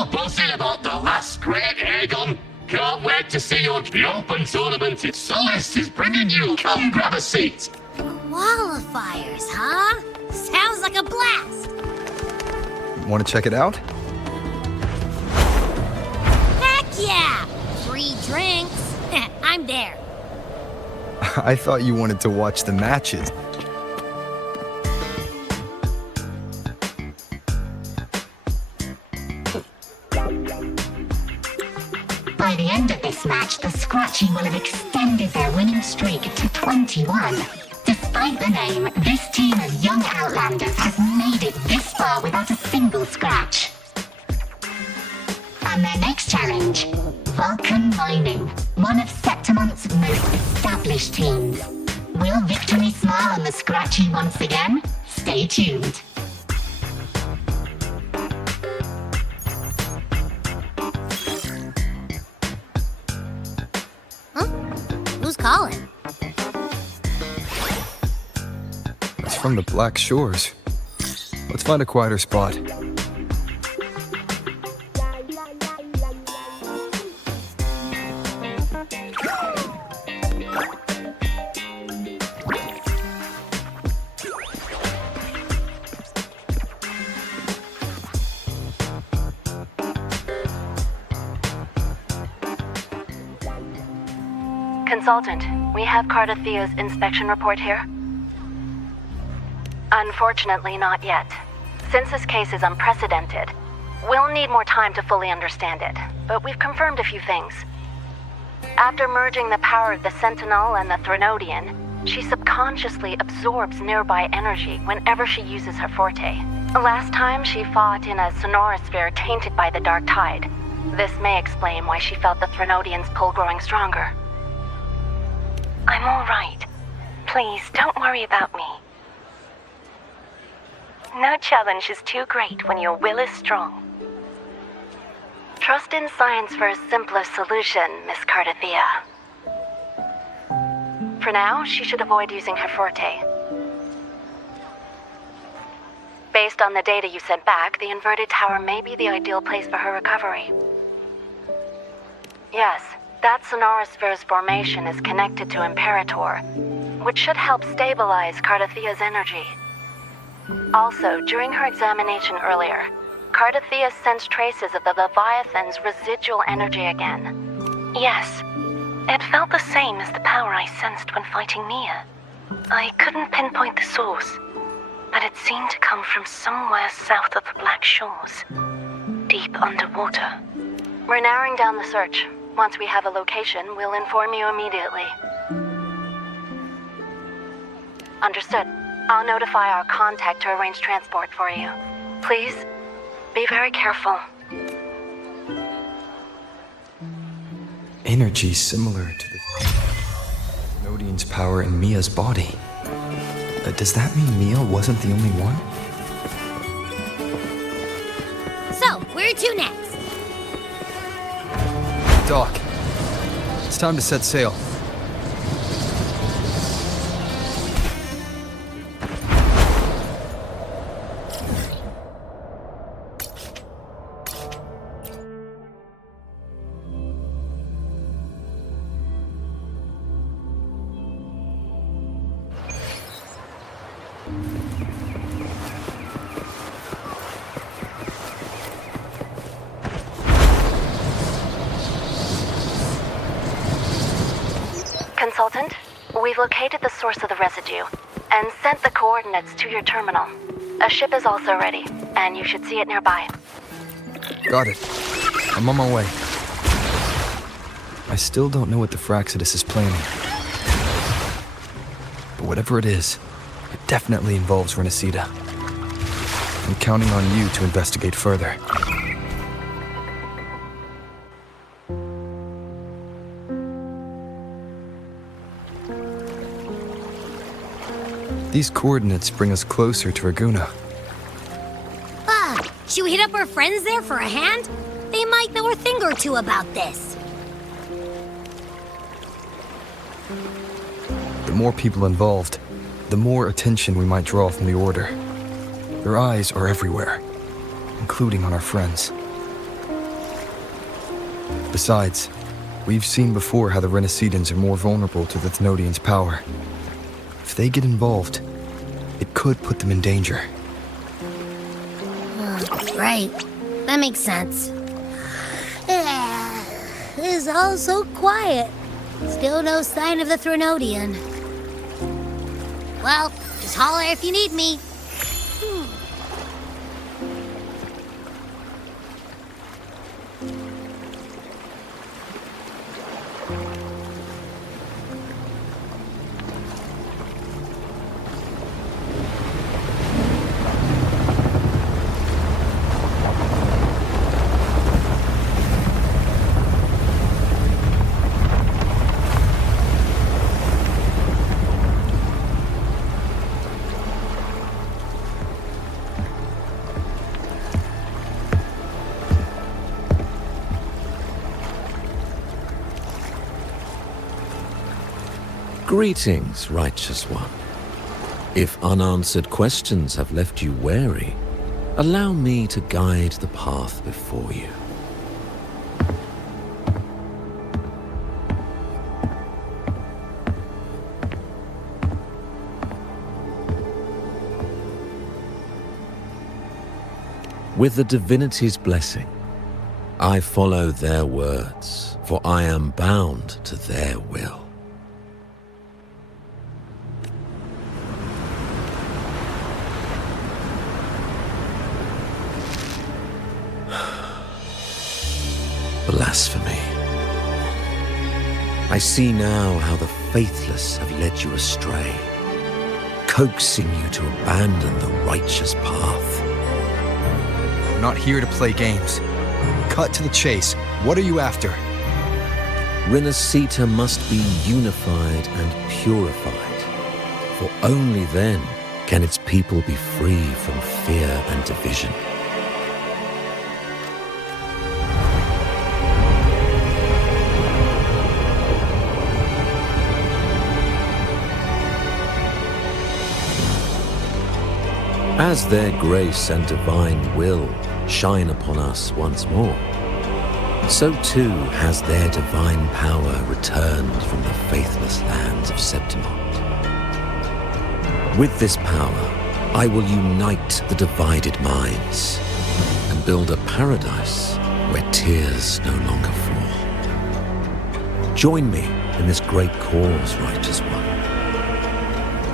all buzzing about the last great airgun? Can't wait to see you at the Open Tournament. It's Celeste is bringing you. Come grab a seat. Qualifiers, huh? Sounds like a blast. Want to check it out? Heck yeah! Free drinks. I'm there. I thought you wanted to watch the matches. By the end of this match, the Scratchy will have extended their winning streak to 21. Despite the name, this team of young Outlanders has made it this far without a single scratch. And their next challenge, Vulcan Mining, one of Septimont's most established teams. Will victory smile on the Scratchy once again? Stay tuned. Who's calling? It's from the Black Shores. Let's find a quieter spot. Consultant, we have Cardathia's inspection report here. Unfortunately, not yet. Since this case is unprecedented, we'll need more time to fully understand it, but we've confirmed a few things. After merging the power of the Sentinel and the Threnodian, she subconsciously absorbs nearby energy whenever she uses her forte. Last time, she fought in a sonorosphere tainted by the Dark Tide. This may explain why she felt the Threnodian's pull growing stronger. I'm all right. Please, don't worry about me. No challenge is too great when your will is strong. Trust in science for a simpler solution, Miss Cardathia. For now, she should avoid using her forte. Based on the data you sent back, the inverted tower may be the ideal place for her recovery. Yes. That sonorosphere's formation is connected to Imperator, which should help stabilize Cardathia's energy. Also, during her examination earlier, Cardathia sensed traces of the Leviathan's residual energy again. Yes, it felt the same as the power I sensed when fighting Mia. I couldn't pinpoint the source, but it seemed to come from somewhere south of the Black Shores, deep underwater. We're narrowing down the search. Once we have a location, we'll inform you immediately. Understood. I'll notify our contact to arrange transport for you. Please, be very careful. Energy similar to the Nodian's power in Mia's body. Does that mean Mia wasn't the only one? So, where to next? Doc, it's time to set sail. Consultant, we've located the source of the residue and sent the coordinates to your terminal. A ship is also ready, and you should see it nearby. Got it. I'm on my way. I still don't know what the Fraxidus is planning. But whatever it is, it definitely involves Renacida. I'm counting on you to investigate further. These coordinates bring us closer to Raguna. Should we hit up our friends there for a hand? They might know a thing or two about this. The more people involved, the more attention we might draw from the Order. Their eyes are everywhere, including on our friends. Besides, we've seen before how the Renacedans are more vulnerable to the Thenodians' power. If they get involved, it could put them in danger. Right. That makes sense. It's all so quiet. Still no sign of the Thenodian. Well, just holler if you need me. Greetings, righteous one. If unanswered questions have left you wary, allow me to guide the path before you. With the divinity's blessing, I follow their words, for I am bound to their will. Blasphemy. I see now how the faithless have led you astray, coaxing you to abandon the righteous path. I'm not here to play games. Cut to the chase. What are you after? Renacita must be unified and purified, for only then can its people be free from fear and division. As their grace and divine will shine upon us once more, so too has their divine power returned from the faithless lands of Septimont. With this power, I will unite the divided minds and build a paradise where tears no longer fall. Join me in this great cause, righteous one.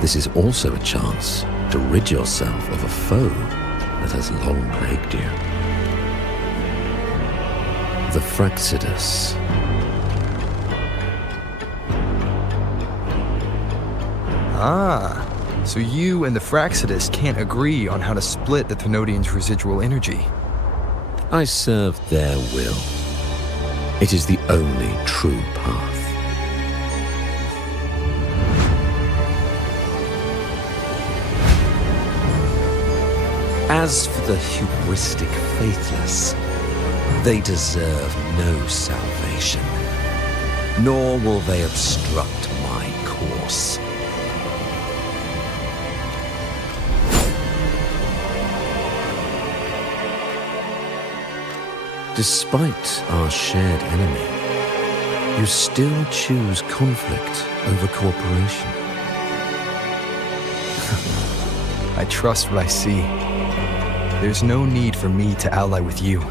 This is also a chance to rid yourself of a foe that has long plagued you. The Fraxidus. Ah, so you and the Fraxidus can't agree on how to split the Thenodians' residual energy. I serve their will. It is the only true path. As for the hubristic faithless, they deserve no salvation, nor will they obstruct my course. Despite our shared enemy, you still choose conflict over cooperation. I trust what I see. There's no need for me to ally with you.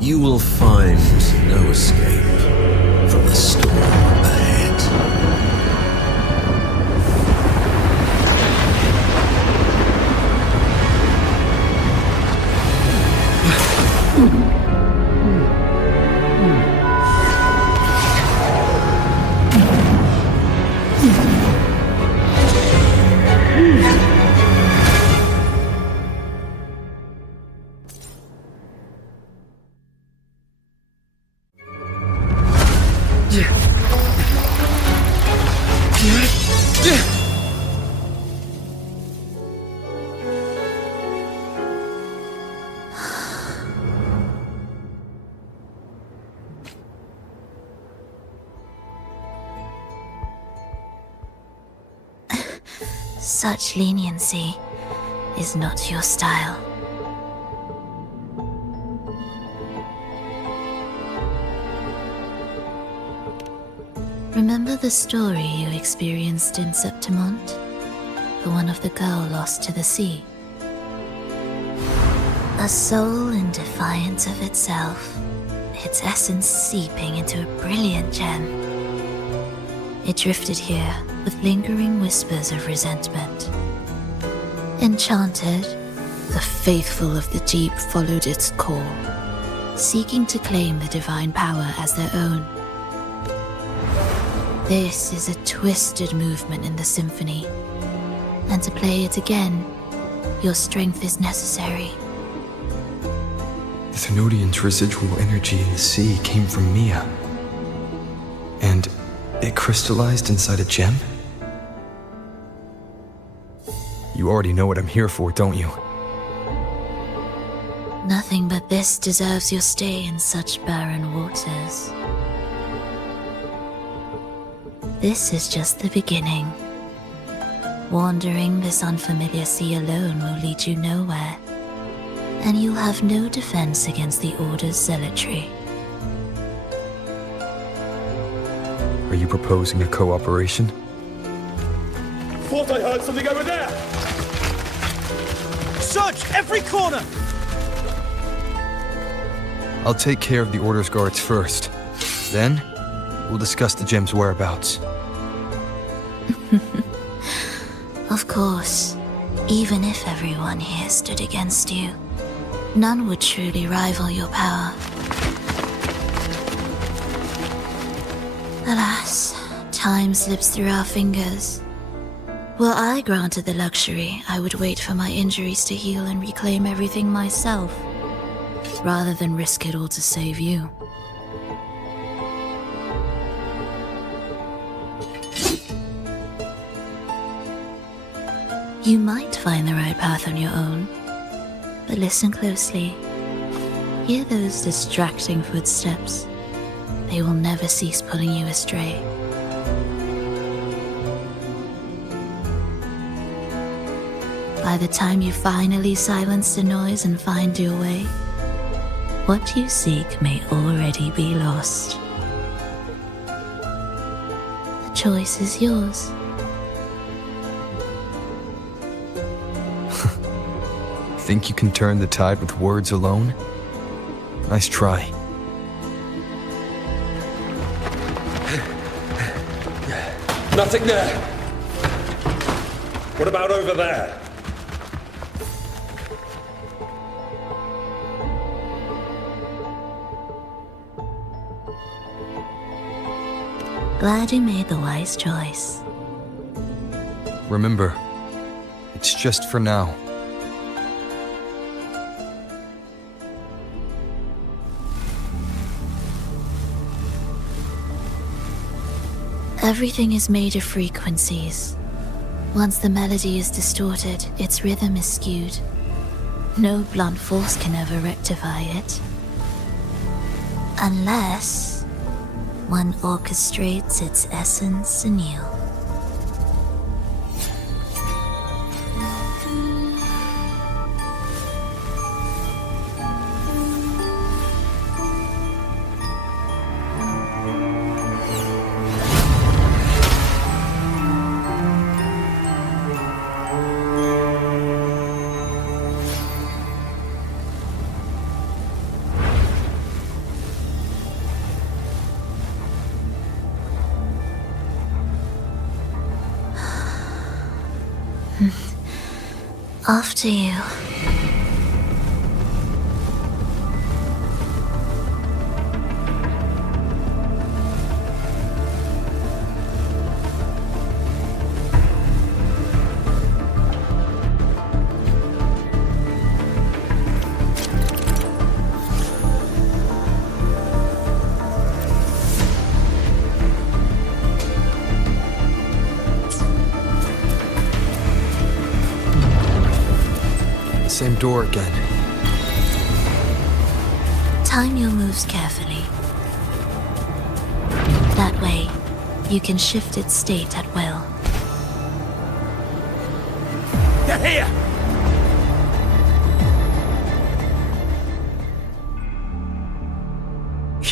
You will find no escape from the storm ahead. Such leniency. is not your style. Remember the story you experienced in Septimont? The one of the girl lost to the sea? A soul in defiance of itself, its essence seeping into a brilliant gem. It drifted here with lingering whispers of resentment. Enchanted, the faithful of the deep followed its call, seeking to claim the divine power as their own. This is a twisted movement in the symphony, and to play it again, your strength is necessary. The Thenodian's residual energy in the sea came from Mia. And it crystallized inside a gem? You already know what I'm here for, don't you? Nothing but this deserves your stay in such barren waters. This is just the beginning. Wandering this unfamiliar sea alone will lead you nowhere, and you'll have no defense against the Order's zealotry. Are you proposing a cooperation? Thought I heard something over there! Search every corner! I'll take care of the Order's guards first. Then, we'll discuss the gem's whereabouts. Of course, even if everyone here stood against you, none would truly rival your power. Alas, time slips through our fingers. Were I granted the luxury, I would wait for my injuries to heal and reclaim everything myself, rather than risk it all to save you. You might find the right path on your own, but listen closely. Hear those distracting footsteps. They will never cease pulling you astray. By the time you finally silence the noise and find your way, what you seek may already be lost. The choice is yours. Think you can turn the tide with words alone? Nice try. Nothing there! What about over there? Glad you made the wise choice. Remember, it's just for now. Everything is made of frequencies. Once the melody is distorted, its rhythm is skewed. No blunt force can ever rectify it. Unless one orchestrates its essence anew. After you. Same door again. Time your moves carefully. That way, you can shift its state at will. They're here!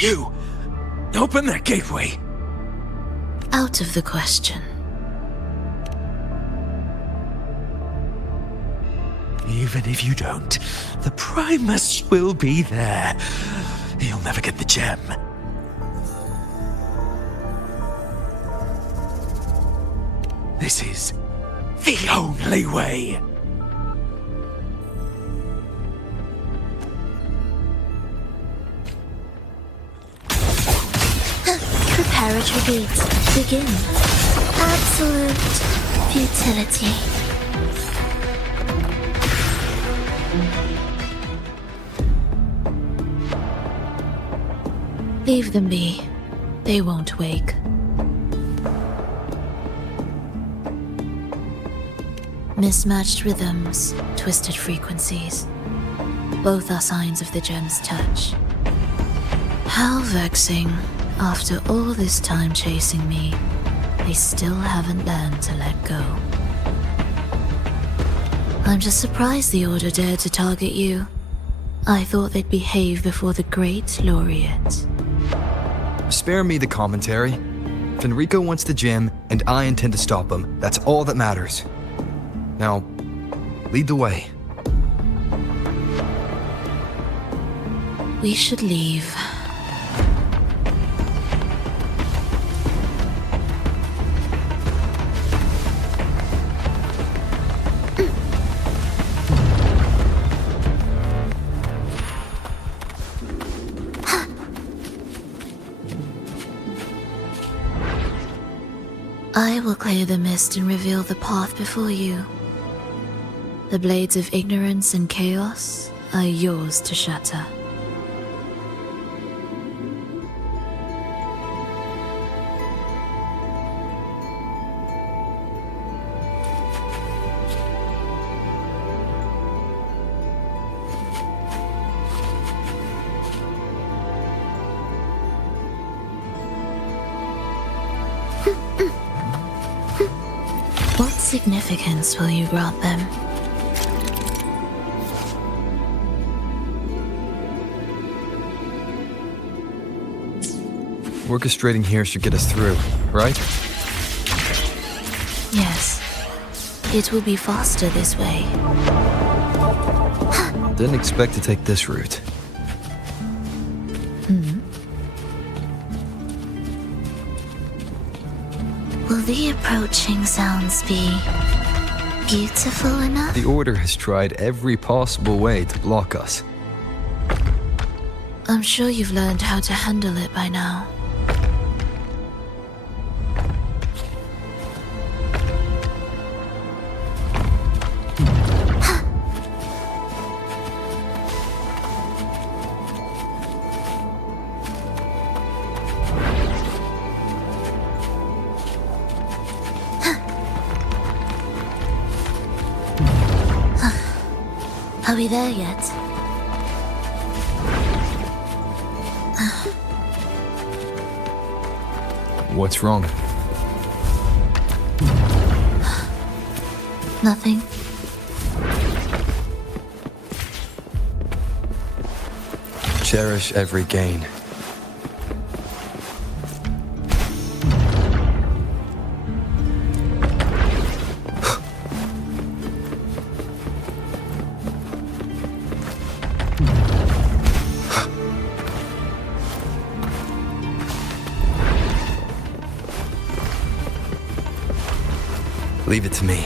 You! Open that gateway! Out of the question. Even if you don't, the Primus will be there. You'll never get the gem. This is the only way. Preparatory gates begin. Absolute futility. Leave them be. They won't wake. Mismatched rhythms, twisted frequencies. Both are signs of the gem's touch. How vexing. After all this time chasing me, they still haven't learned to let go. I'm just surprised the Order dared to target you. I thought they'd behave before the Great Laureate. Spare me the commentary. Fenrico wants the gem, and I intend to stop him. That's all that matters. Now, lead the way. We should leave. I will clear the mist and reveal the path before you. The blades of ignorance and chaos are yours to shatter. What significance will you grant them? Orchestrating here should get us through, right? Yes. It will be faster this way. Didn't expect to take this route. Will the approaching sounds be beautiful enough? The Order has tried every possible way to block us. I'm sure you've learned how to handle it by now. Are we there yet? What's wrong? Nothing. Cherish every gain. Leave it to me.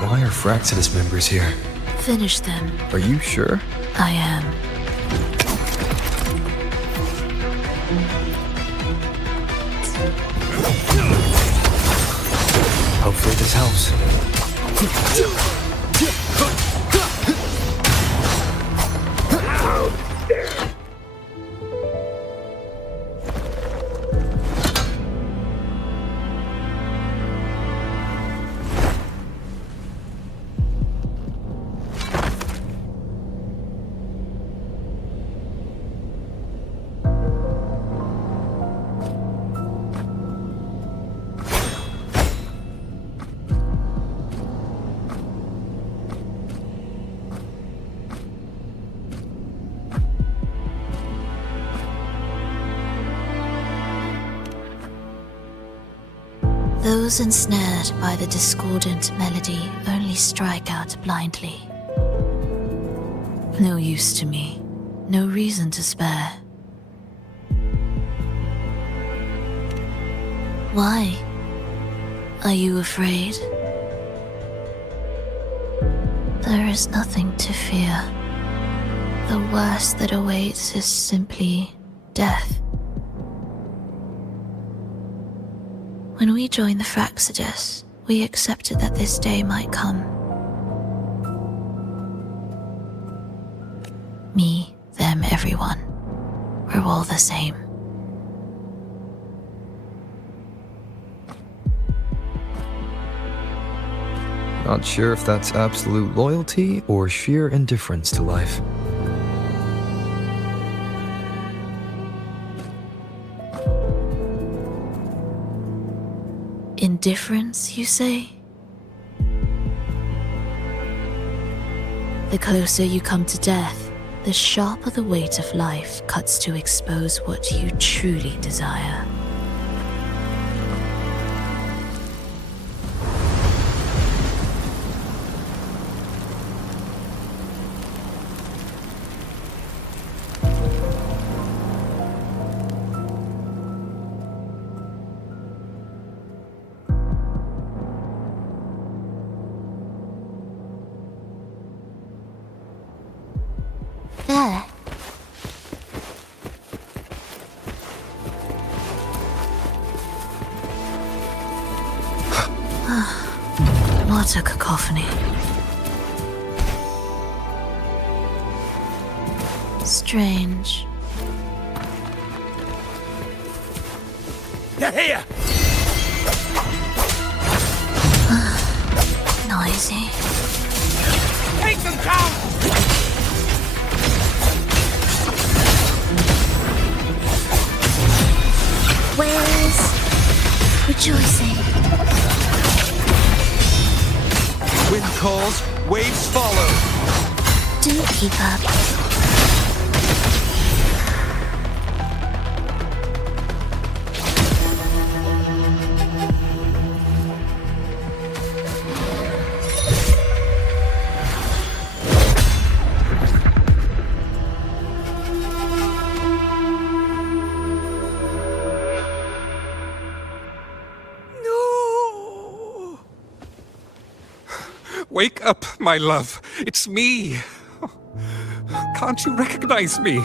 Why are Fraxidus members here? Finish them. Are you sure? I am. Hopefully this helps. Those ensnared by the discordant melody only strike out blindly. No use to me, no reason to spare. Why? Are you afraid? There is nothing to fear. The worst that awaits is simply death. When we joined the Fraxidus, we accepted that this day might come. Me, them, everyone. We're all the same. Not sure if that's absolute loyalty or sheer indifference to life. Indifference, you say? The closer you come to death, the sharper the weight of life cuts to expose what you truly desire. There. What a cacophony. Strange. They're here! Noisy. Take them down! Whales rejoicing. Wind calls, waves follow. Do keep up. Wake up, my love. It's me. Can't you recognize me?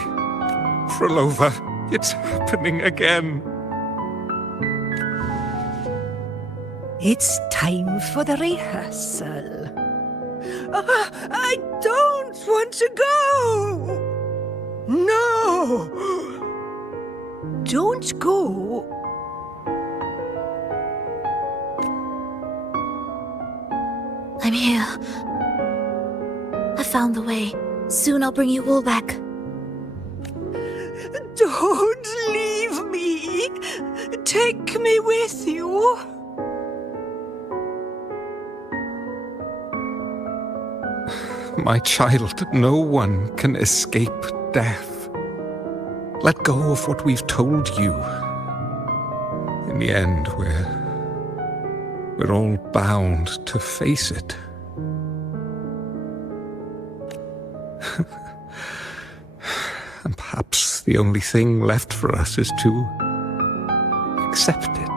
Frolova, it's happening again. It's time for the rehearsal. I don't want to go! No! Don't go. I'm here. I found the way. Soon I'll bring you all back. Don't leave me. Take me with you. My child, no one can escape death. Let go of what we've told you. In the end, we're all bound to face it. And perhaps the only thing left for us is to accept it.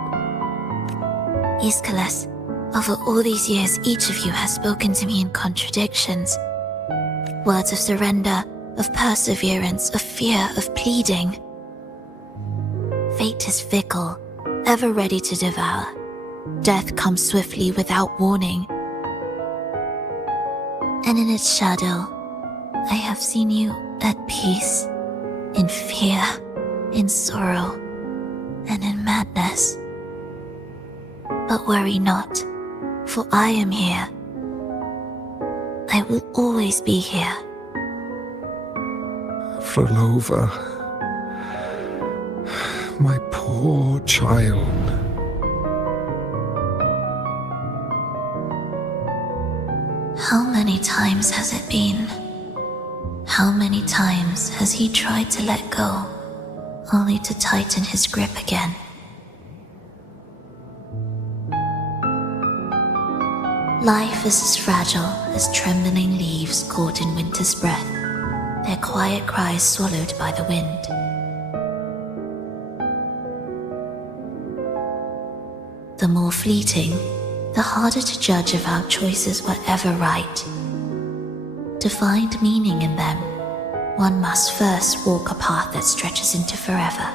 Aeschylus, over all these years, each of you has spoken to me in contradictions. Words of surrender, of perseverance, of fear, of pleading. Fate is fickle, ever ready to devour. Death comes swiftly without warning. And in its shadow, I have seen you at peace, in fear, in sorrow, and in madness. But worry not, for I am here. I will always be here. Frolova, my poor child. How many times has it been? How many times has he tried to let go, only to tighten his grip again? Life is as fragile as trembling leaves caught in winter's breath, their quiet cries swallowed by the wind. The more fleeting, the harder to judge if our choices were ever right. To find meaning in them, one must first walk a path that stretches into forever.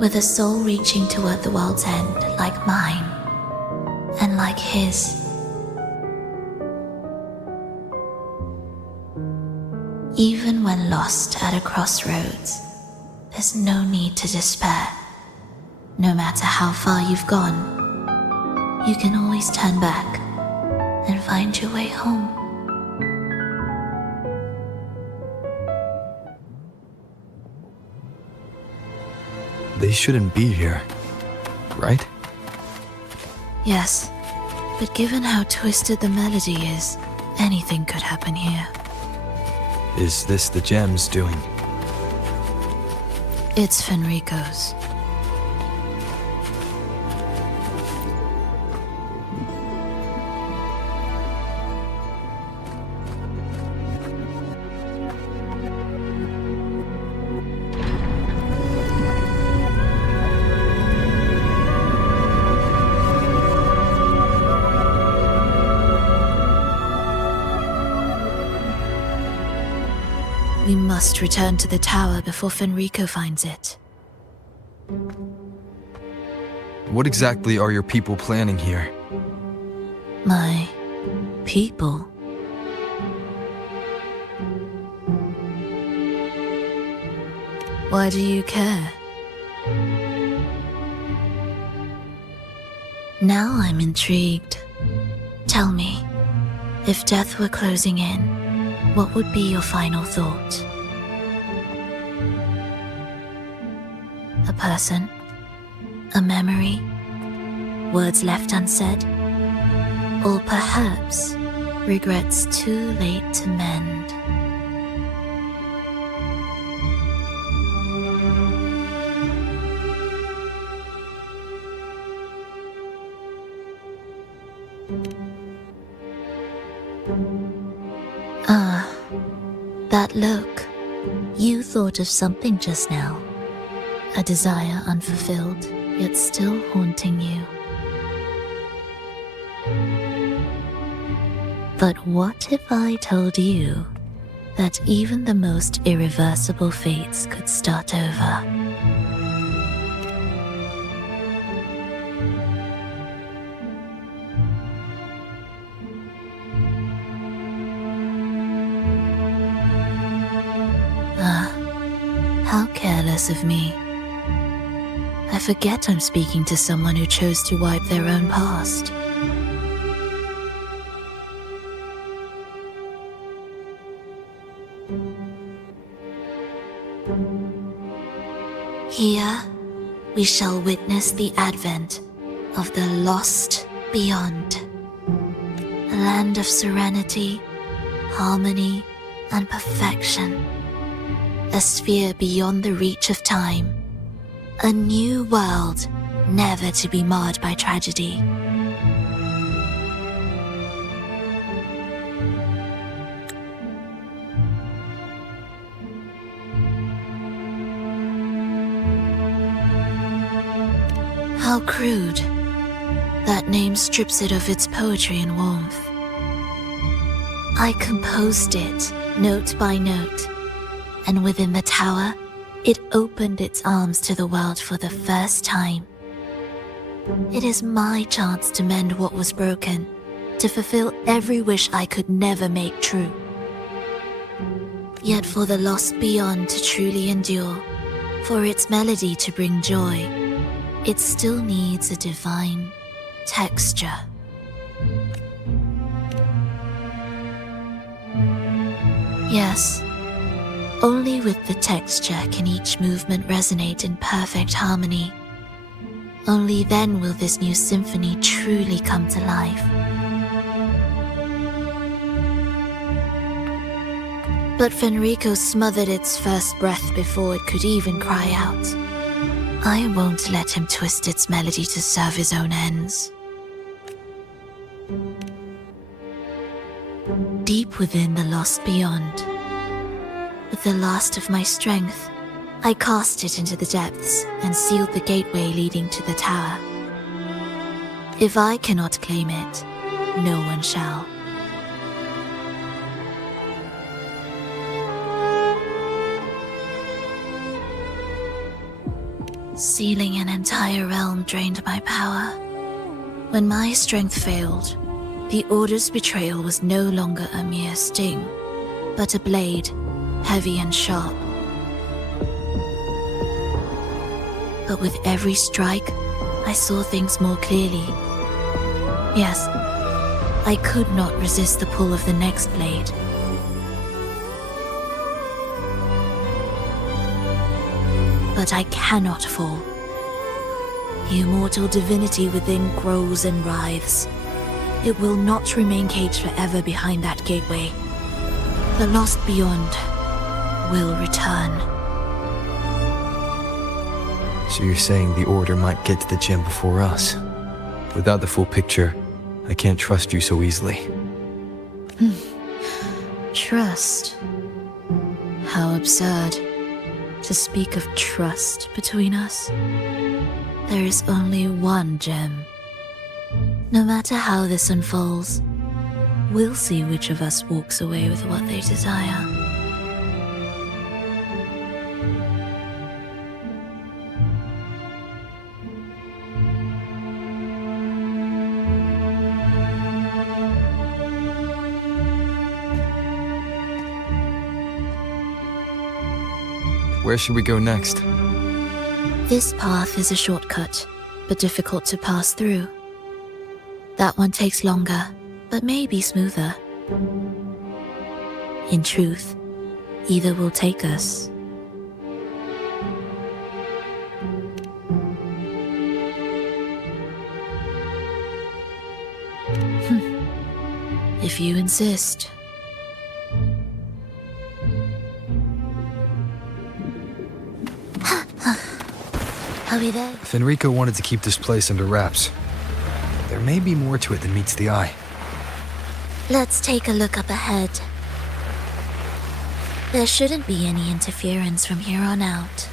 With a soul reaching toward the world's end like mine, and like his. Even when lost at a crossroads, there's no need to despair. No matter how far you've gone, you can always turn back and find your way home. They shouldn't be here, right? Yes, but given how twisted the melody is, anything could happen here. Is this the gem's doing? It's Fenrico's. We must return to the tower before Fenrico finds it. What exactly are your people planning here? My people? Why do you care? Now I'm intrigued. Tell me, if death were closing in, what would be your final thought? A person? A memory? Words left unsaid? Or perhaps regrets too late to mend? That look. You thought of something just now. A desire unfulfilled, yet still haunting you. But what if I told you that even the most irreversible fates could start over? How careless of me. I forget I'm speaking to someone who chose to wipe their own past. Here, we shall witness the advent of the lost beyond. A land of serenity, harmony, and perfection. A sphere beyond the reach of time. A new world, never to be marred by tragedy. How crude. That name strips it of its poetry and warmth. I composed it, note by note, and within the tower, it opened its arms to the world for the first time. It is my chance to mend what was broken, to fulfill every wish I could never make true. Yet for the lost beyond to truly endure, for its melody to bring joy, it still needs a divine texture. Yes, Only with the texture can each movement resonate in perfect harmony. Only then will this new symphony truly come to life. But Fenrico smothered its first breath before it could even cry out. I won't let him twist its melody to serve his own ends. Deep within the lost beyond, with the last of my strength, I cast it into the depths and sealed the gateway leading to the tower. If I cannot claim it, no one shall. Sealing an entire realm drained my power. When my strength failed, the Order's betrayal was no longer a mere sting, but a blade, heavy and sharp. But with every strike, I saw things more clearly. Yes, I could not resist the pull of the next blade. But I cannot fall. The immortal divinity within grows and writhes. It will not remain caged forever behind that gateway. The lost beyond will return. So you're saying the Order might get to the gem before us? Without the full picture, I can't trust you so easily. Trust? How absurd. To speak of trust between us. There is only one gem. No matter how this unfolds, we'll see which of us walks away with what they desire. Where should we go next? This path is a shortcut, but difficult to pass through. That one takes longer, but may be smoother. In truth, either will take us. If you insist. Are we there? Fenrico wanted to keep this place under wraps. There may be more to it than meets the eye. Let's take a look up ahead. There shouldn't be any interference from here on out.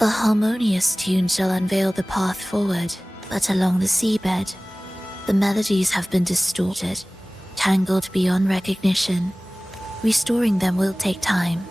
A harmonious tune shall unveil the path forward, but along the seabed, the melodies have been distorted, tangled beyond recognition. Restoring them will take time.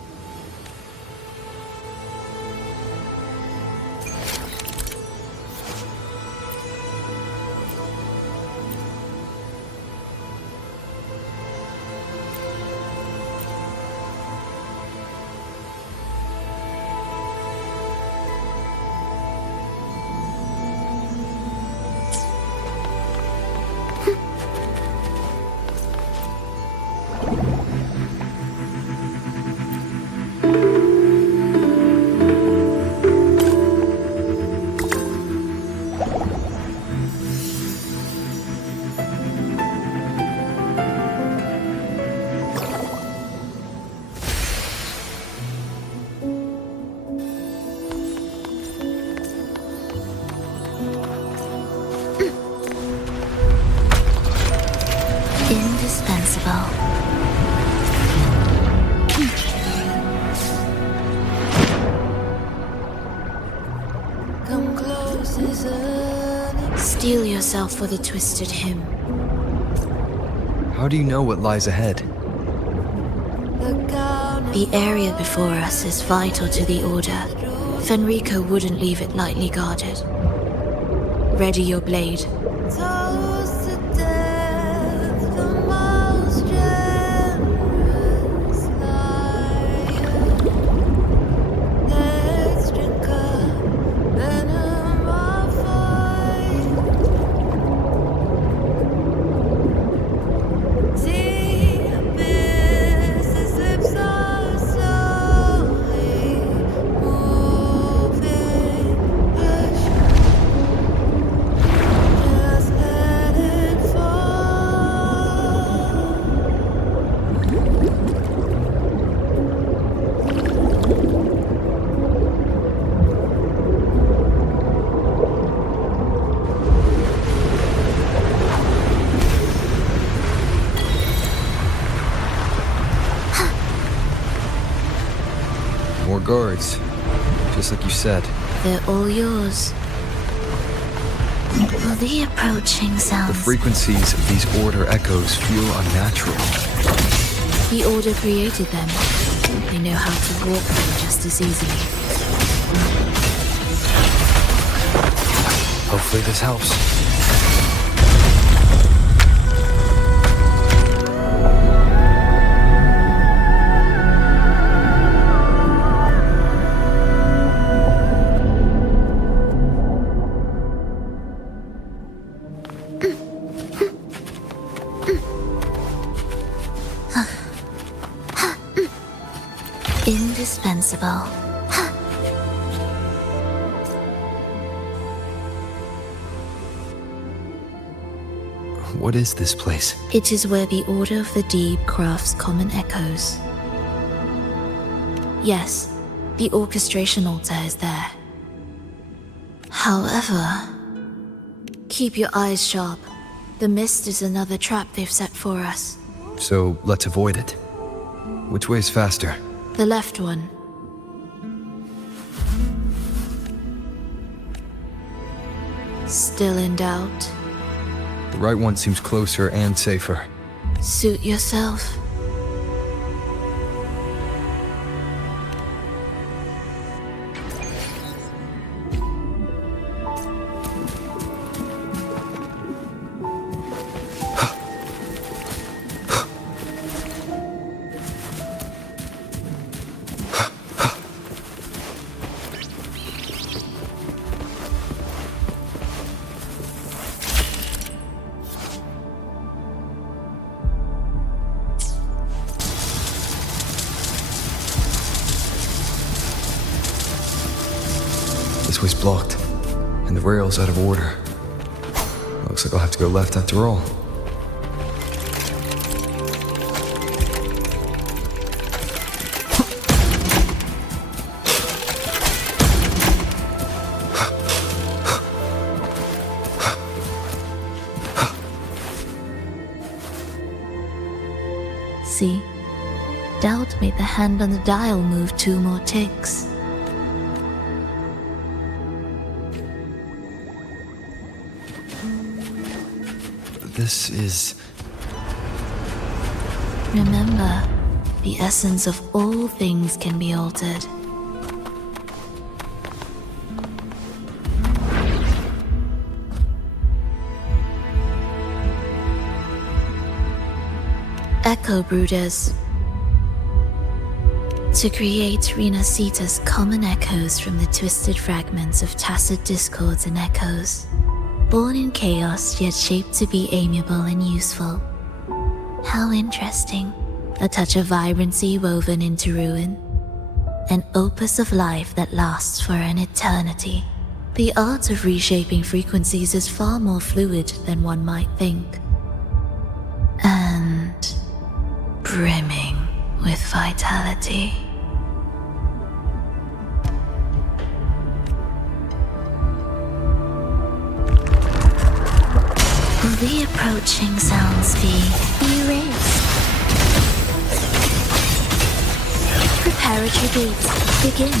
Indispensable. Come closer. Steel yourself for the twisted hymn. How do you know what lies ahead? The area before us is vital to the Order. Fenrico wouldn't leave it lightly guarded. Ready your blade. More guards. Just like you said. They're all yours. Will the approaching The sounds frequencies of these Order echoes feel unnatural. The Order created them. They know how to walk them just as easily. Hopefully this helps. indispensable. What is this place? It is where the Order of the Deep crafts common echoes. Yes, the orchestration altar is there. However, keep your eyes sharp. The mist is another trap they've set for us. So let's avoid it. Which way's faster? The left one. Still in doubt? The right one seems closer and safer. Suit yourself. This way's blocked, and the rail's out of order. Looks like I'll have to go left after all. See? Doubt made the hand on the dial move 2 more ticks. This is... Remember, the essence of all things can be altered. Echo Brooders. To create Rena Sita's common echoes from the twisted fragments of tacit discords and echoes. Born in chaos, yet shaped to be amiable and useful. How interesting. A touch of vibrancy woven into ruin. An opus of life that lasts for an eternity. The art of reshaping frequencies is far more fluid than one might think. And brimming with vitality. Will the approaching sounds be erased? Preparatory beats begin.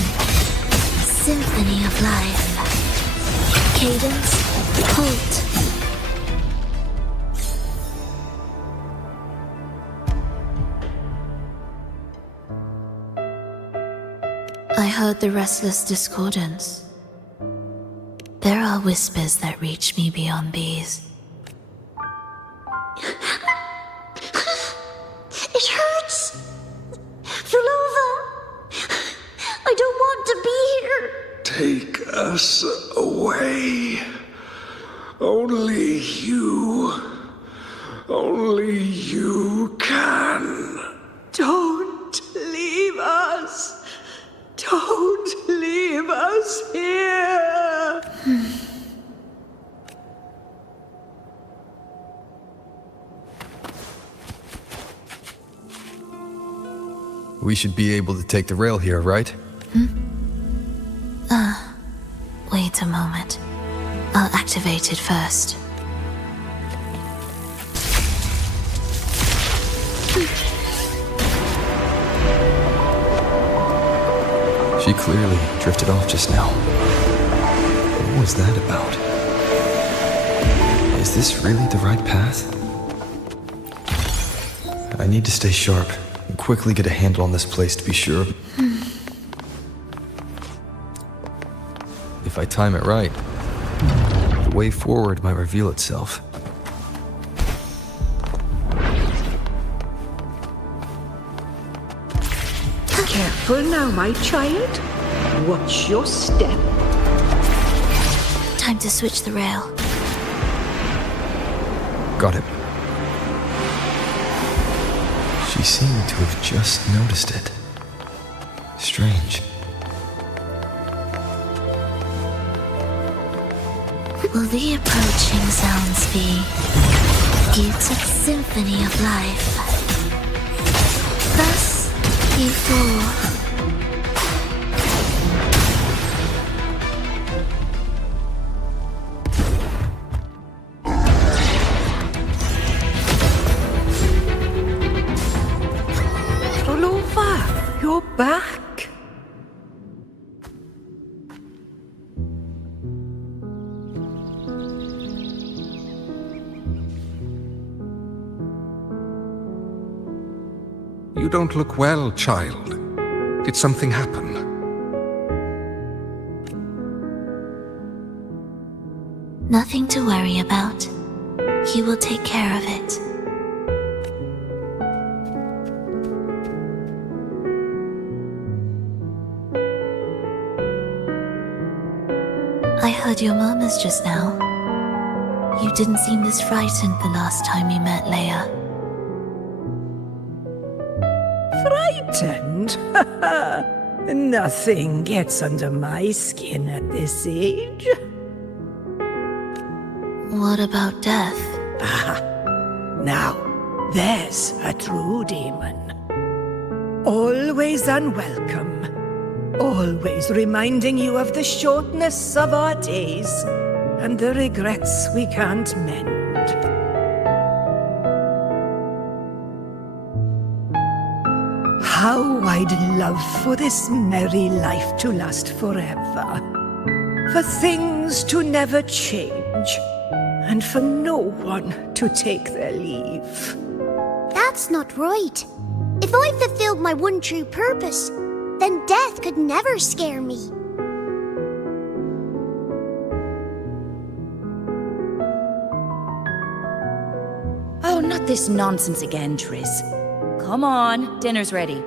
Symphony of life. Cadence, halt. I heard the restless discordance. There are whispers that reach me beyond these. It hurts! Vulova! I don't want to be here! Take us away. Only you can. Don't leave us. Don't leave us here. We should be able to take the rail here, right? Wait a moment. I'll activate it first. She clearly drifted off just now. What was that about? Is this really the right path? I need to stay sharp and quickly get a handle on this place to be sure. If I time it right, the way forward might reveal itself. Careful now, my child. Watch your step. Time to switch the rail. Got it. She seemed to have just noticed it. Strange. Will the approaching sounds be Gita's symphony of life? Thus, you fall. Roll over. You're back. You don't look well, child. Did something happen? Nothing to worry about. He will take care of it. I heard your murmurs just now. You didn't seem this frightened the last time you met Leia. Frightened? Nothing gets under my skin at this age. What about death? Now, there's a true demon. Always unwelcome. Always reminding you of the shortness of our days and the regrets we can't mend. How I'd love for this merry life to last forever. For things to never change. And for no one to take their leave. That's not right. If I fulfilled my one true purpose, then death could never scare me. Oh, not this nonsense again, Triss. Come on, dinner's ready.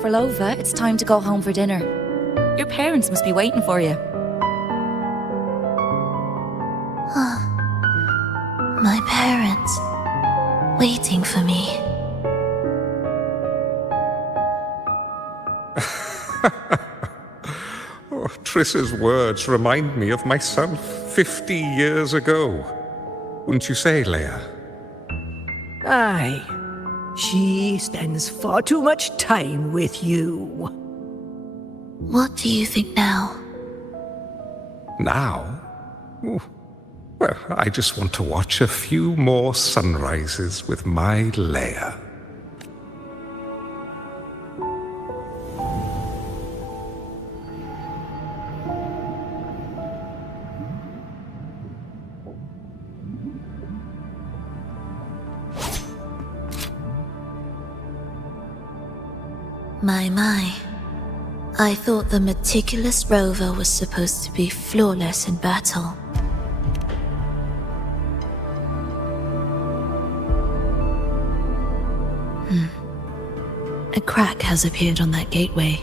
Farlova, it's time to go home for dinner. Your parents must be waiting for you. My parents, waiting for me. Oh, Triss's words remind me of myself 50 years ago. Wouldn't you say, Leia? Aye. She spends far too much time with you. What do you think now? Now? Ooh. Well, I just want to watch a few more sunrises with my Leia. My. I thought the meticulous rover was supposed to be flawless in battle. A crack has appeared on that gateway.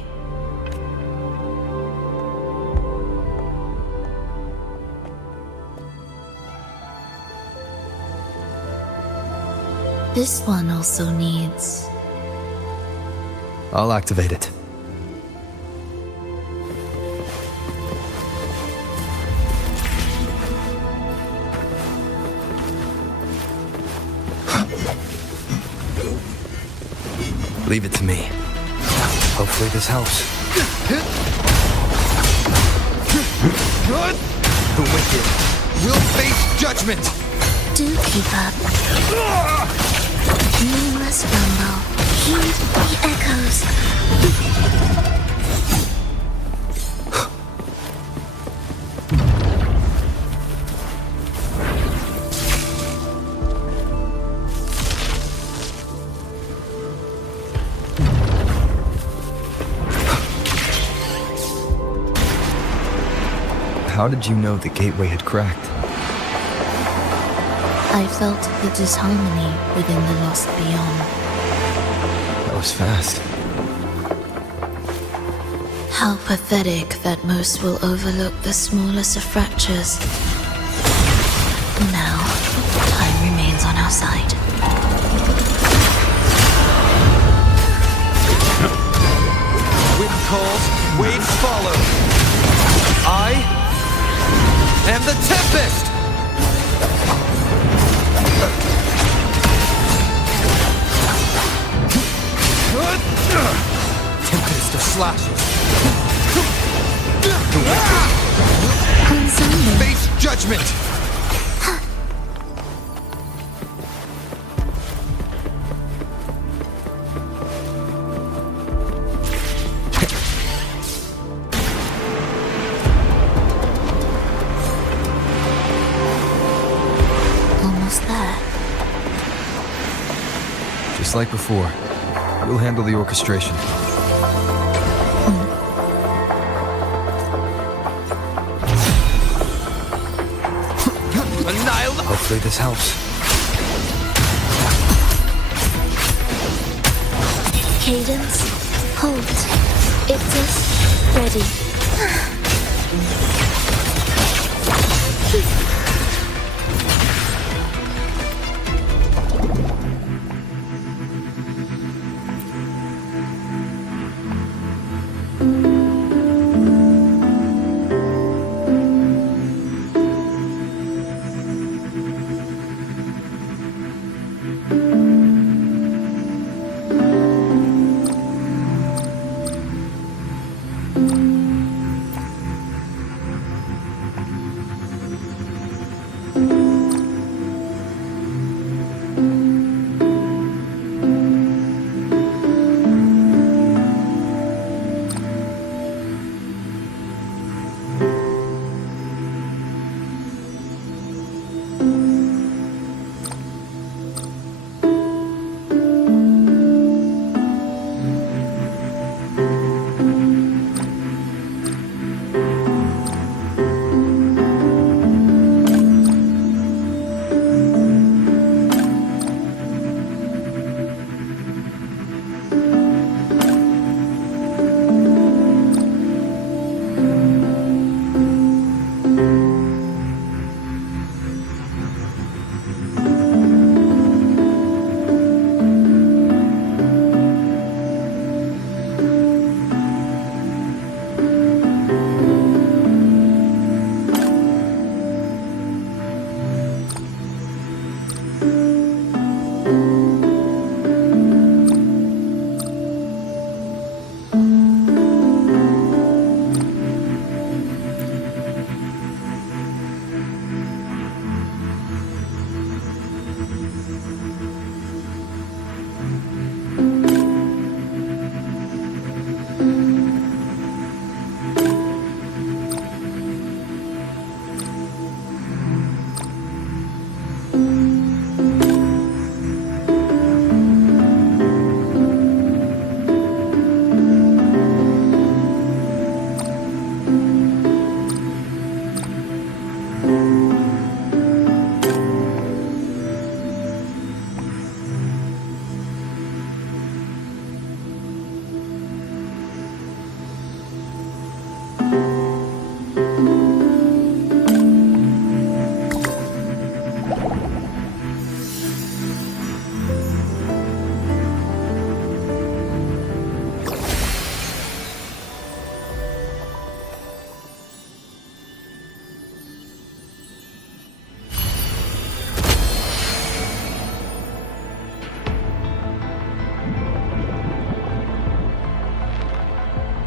This one also needs... I'll activate it. Leave it to me. Hopefully this helps. The wicked will face judgment! Do keep up. Meaningless rumble. Heed the echoes. How did you know the gateway had cracked? I felt the disharmony within the lost beyond. That was fast. How pathetic that most will overlook the smallest of fractures. Now, time remains on our side. Wind calls, waves follow. I am the Tempest! Tempest of slashes. Face judgment! Almost there. Just like before, we'll handle the orchestration. Annihilate! Hopefully this helps. Cadence. Hold. Ictus. Ready.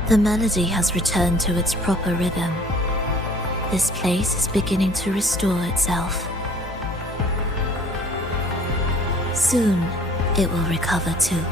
The melody has returned to its proper rhythm. This place is beginning to restore itself. Soon, it will recover too.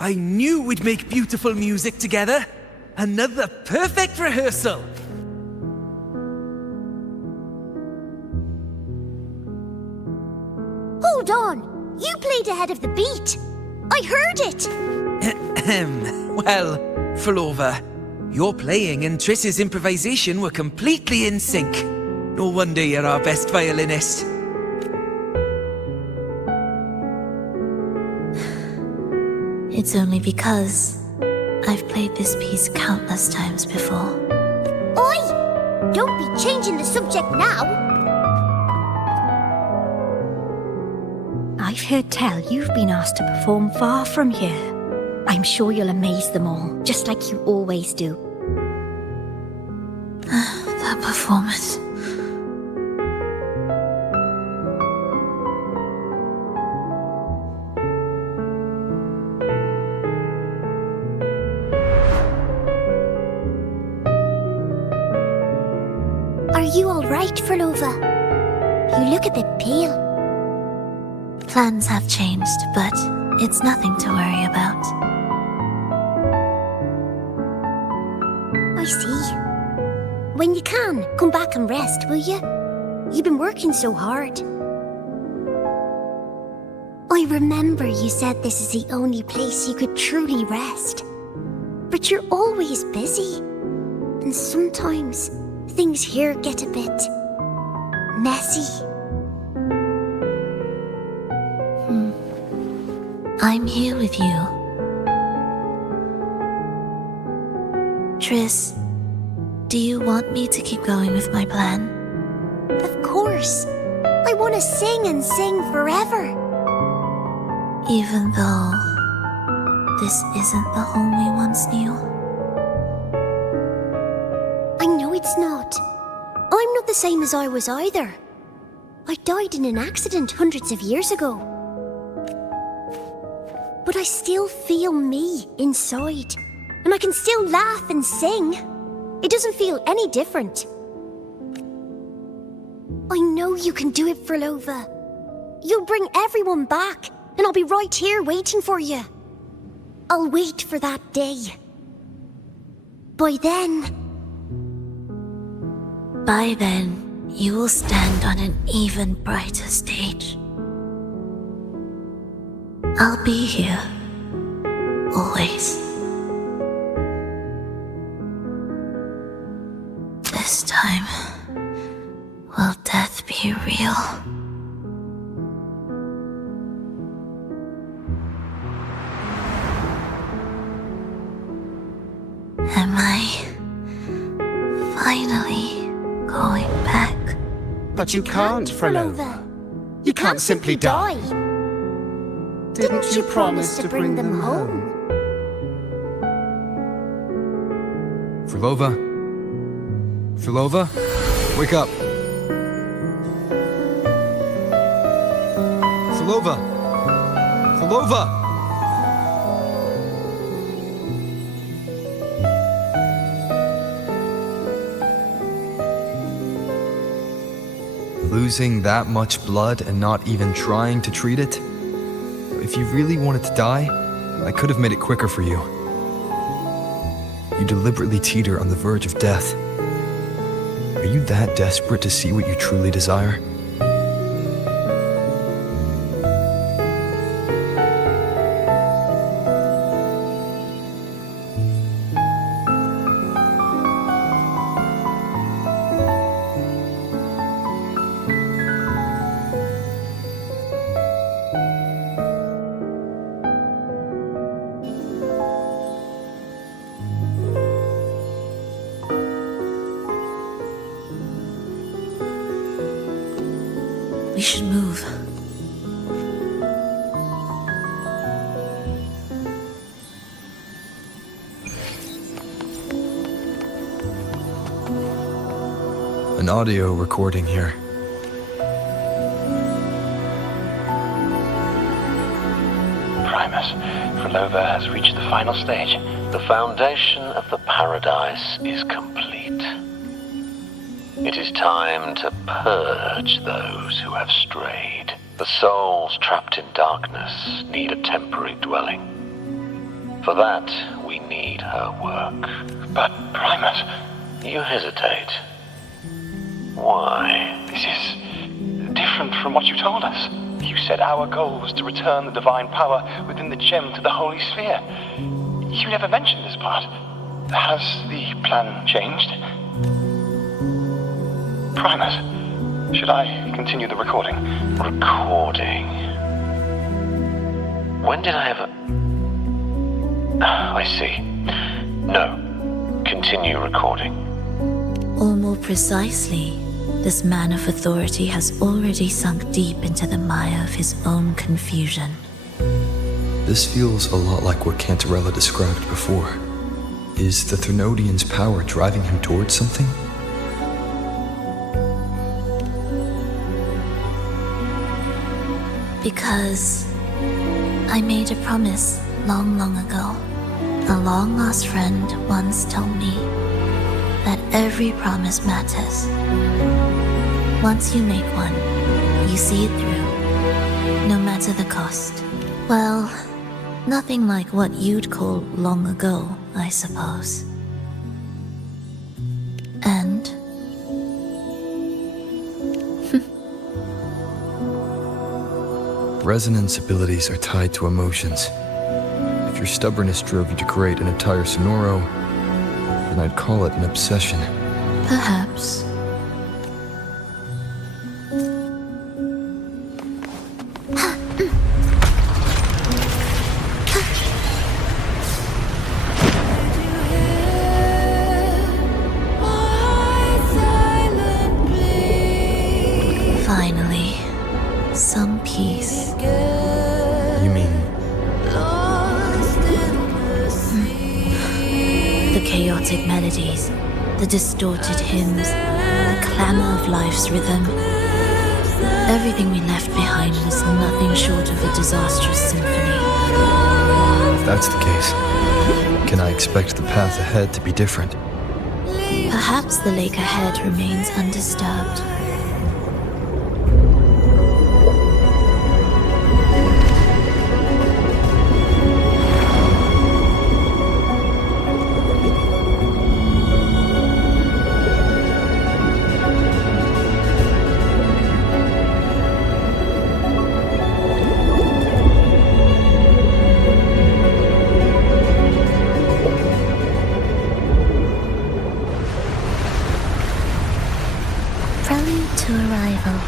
I knew we'd make beautiful music together. Another perfect rehearsal. Hold on! You played ahead of the beat! I heard it! Well, Flova, your playing and Triss's improvisation were completely in sync. No wonder you're our best violinist. It's only because I've played this piece countless times before. Oi! Don't be changing the subject now! I've heard tell you've been asked to perform far from here. I'm sure you'll amaze them all, just like you always do. That performance. Are you alright, Flova? You look a bit pale. Plans have changed, but it's nothing to worry about. I see. When you can, come back and rest, will you? You've been working so hard. I remember you said this is the only place you could truly rest. But you're always busy. And sometimes things here get a bit messy. I'm here with you. Triss, do you want me to keep going with my plan? Of course. I want to sing and sing forever. Even though this isn't the home we once knew. I know it's not. I'm not the same as I was either. I died in an accident hundreds of years ago. But I still feel me inside. And I can still laugh and sing. It doesn't feel any different. I know you can do it, Flova. You'll bring everyone back, and I'll be right here waiting for you. I'll wait for that day. By then, you will stand on an even brighter stage. I'll be here, always. This time, will death be real? But you can't, Frolova. You can't simply die. Didn't you promise to bring them home? Frolova? Frolova? Wake up! Frolova! Frolova! Losing that much blood and not even trying to treat it? If you really wanted to die, I could have made it quicker for you. You deliberately teeter on the verge of death. Are you that desperate to see what you truly desire? We should move. An audio recording here. Primus, Frolova has reached the final stage. The foundation of the paradise is complete. It is time to purge those who have strayed. The souls trapped in darkness need a temporary dwelling. For that, we need her work. But, Primus... You hesitate. Why? This is different from what you told us. You said our goal was to return the divine power within the gem to the Holy Sphere. You never mentioned this part. Has the plan changed? Primus, should I continue the recording? Recording? When did I ever... I see. No. Continue recording. Or more precisely, this man of authority has already sunk deep into the mire of his own confusion. This feels a lot like what Cantarella described before. Is the Thermodian's power driving him towards something? Because I made a promise long, long ago. A long-lost friend once told me that every promise matters. Once you make one, you see it through, no matter the cost. Well, nothing like what you'd call long ago, I suppose. And... Resonance abilities are tied to emotions. If your stubbornness drove you to create an entire Sonoro, then I'd call it an obsession. perhaps. Finally, some peace. You mean... The chaotic melodies, the distorted hymns, the clamor of life's rhythm. Everything we left behind was nothing short of a disastrous symphony. If that's the case, can I expect the path ahead to be different? Perhaps the lake ahead remains undisturbed. Prelude to arrival.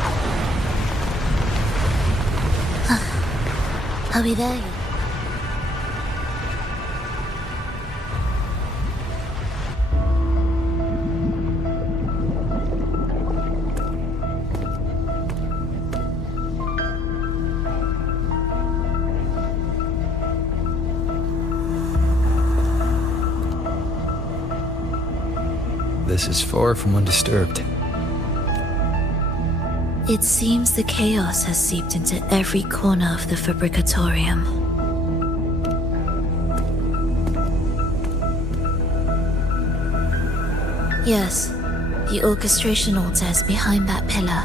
Are we there yet? surface is far from undisturbed. It seems the chaos has seeped into every corner of the Fabricatorium. Yes, the orchestration altar is behind that pillar.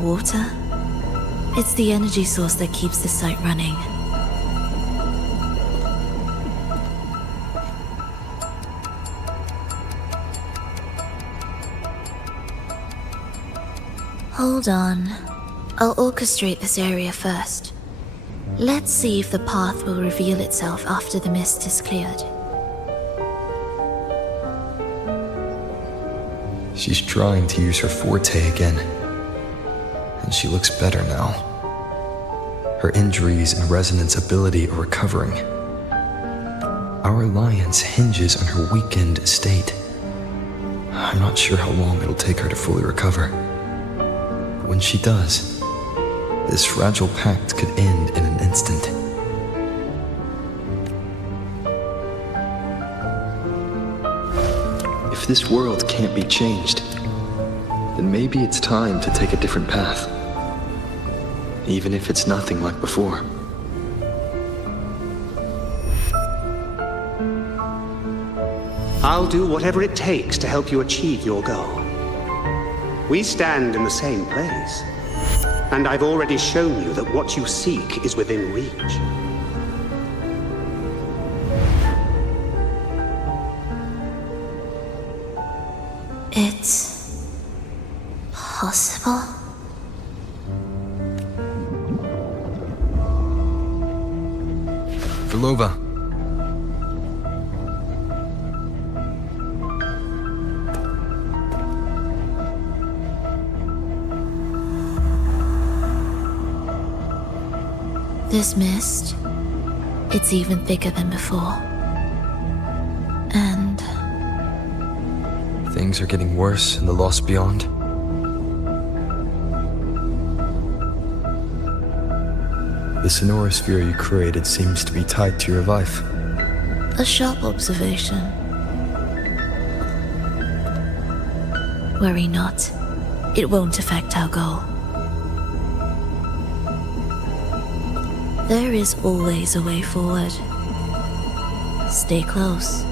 Water? It's the energy source that keeps the site running. Hold on. I'll orchestrate this area first. Let's see if the path will reveal itself after the mist is cleared. She's trying to use her forte again. And she looks better now. Her injuries and resonance ability are recovering. Our alliance hinges on her weakened state. I'm not sure how long it'll take her to fully recover. But when she does, this fragile pact could end in an instant. If this world can't be changed, then maybe it's time to take a different path. Even if it's nothing like before. I'll do whatever it takes to help you achieve your goal. We stand in the same place, and I've already shown you that what you seek is within reach. It's possible? Belova. This mist, it's even thicker than before. And things are getting worse in the Lost Beyond. The sonorosphere you created seems to be tied to your life. a sharp observation. Worry not. It won't affect our goal. There is always a way forward. Stay close.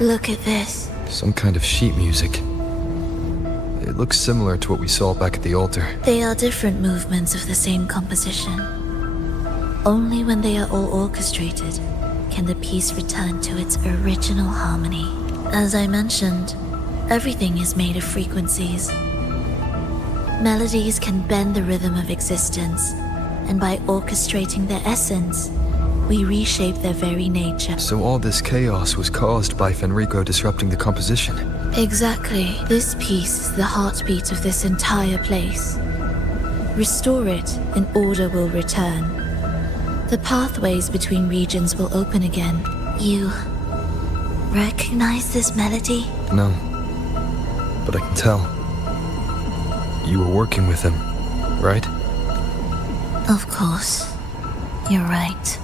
Look at this. Some kind of sheet music. It looks similar to what we saw back at the altar. They are different movements of the same composition. Only when they are all orchestrated can the piece return to its original harmony. As I mentioned, everything is made of frequencies. Melodies can bend the rhythm of existence, and by orchestrating their essence, we reshape their very nature. So all this chaos was caused by Fenrico disrupting the composition? Exactly. This piece is the heartbeat of this entire place. Restore it, and order will return. The pathways between regions will open again. You recognize this melody? No. But I can tell. You were working with him, right? Of course. You're right.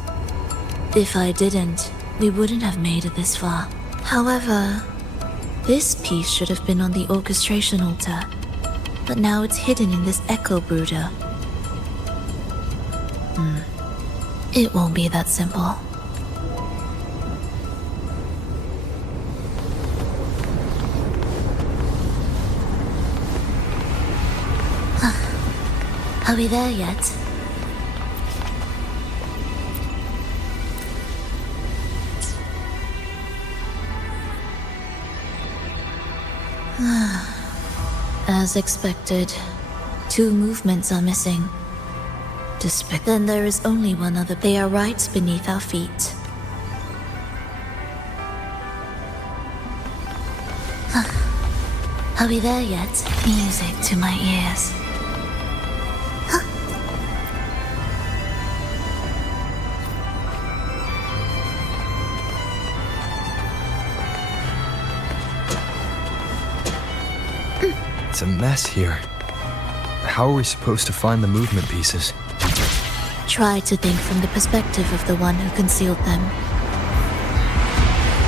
If I didn't, we wouldn't have made it this far. However, this piece should have been on the orchestration altar, but now it's hidden in this echo brooder. It won't be that simple. Are we there yet? As expected, 2 movements are missing. Then there is only one other. They are right beneath our feet. Are we there yet? Music to my ears. It's a mess here. How are we supposed to find the movement pieces? Try to think from the perspective of the one who concealed them.